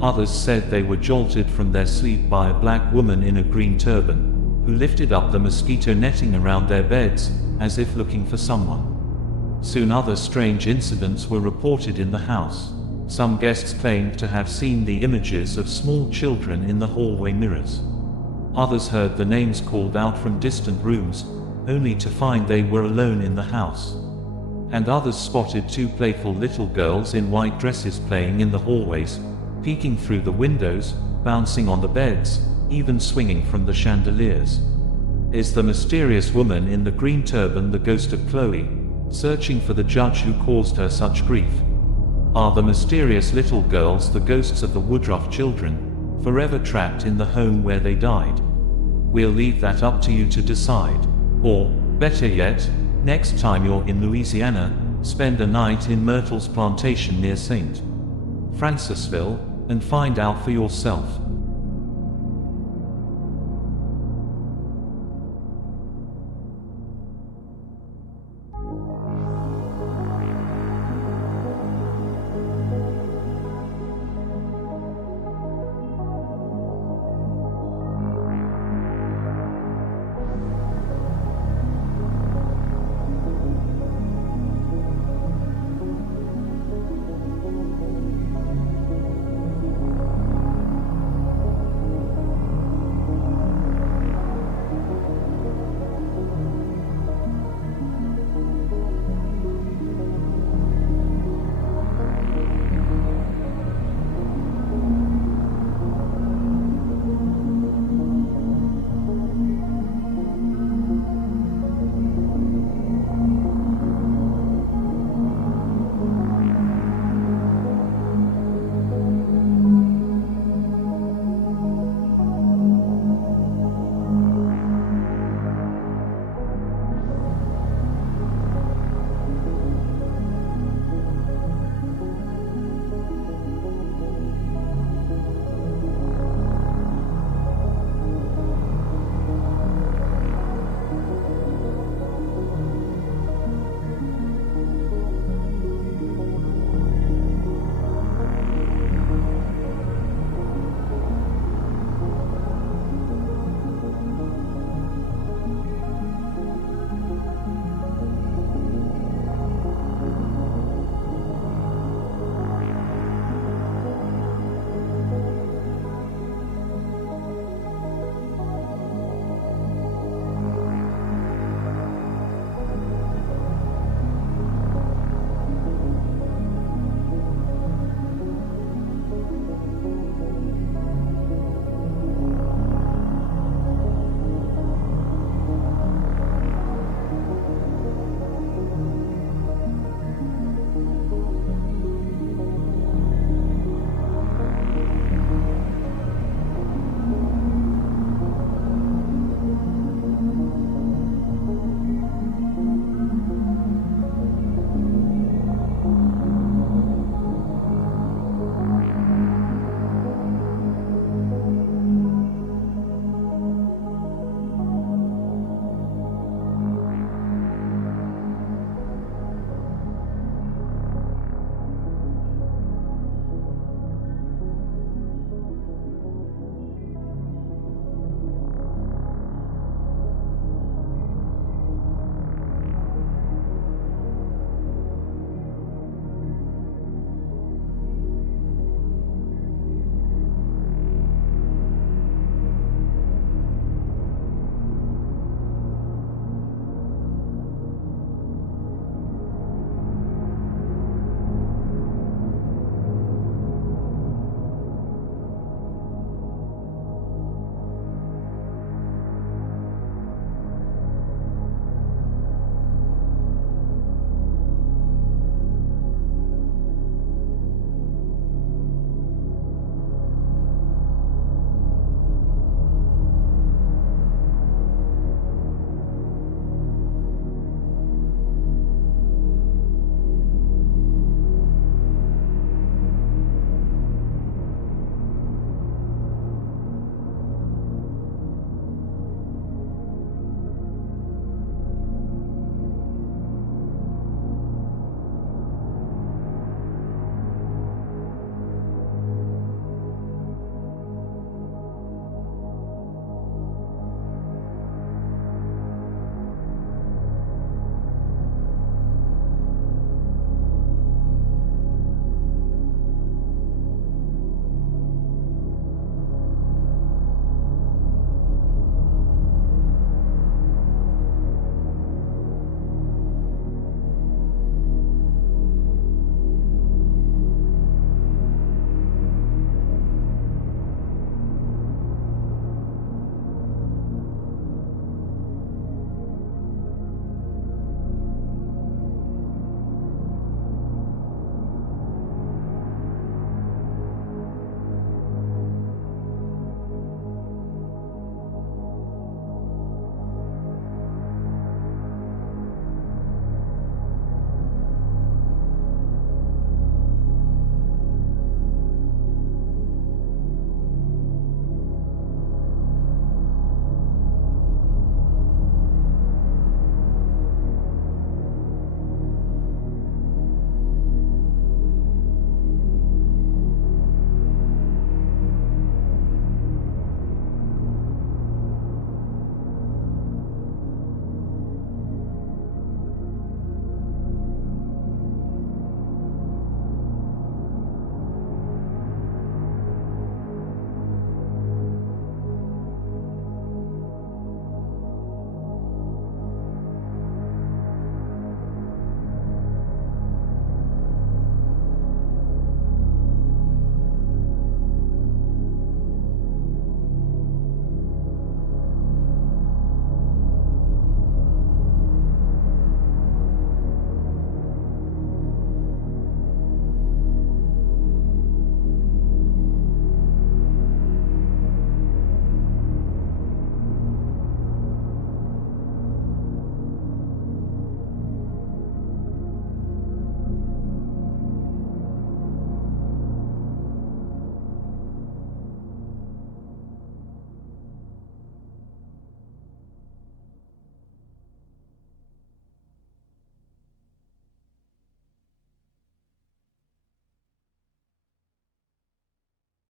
Others said they were jolted from their sleep by a black woman in a green turban, who lifted up the mosquito netting around their beds, as if looking for someone. Soon other strange incidents were reported in the house. Some guests claimed to have seen the images of small children in the hallway mirrors. Others heard the names called out from distant rooms, only to find they were alone in the house. And others spotted two playful little girls in white dresses playing in the hallways, peeking through the windows, bouncing on the beds, even swinging from the chandeliers. Is the mysterious woman in the green turban the ghost of Chloe, searching for the judge who caused her such grief? Are the mysterious little girls the ghosts of the Woodruff children, forever trapped in the home where they died? We'll leave that up to you to decide. Or, better yet, next time you're in Louisiana, spend a night in Myrtle's plantation near St. Francisville, and find out for yourself.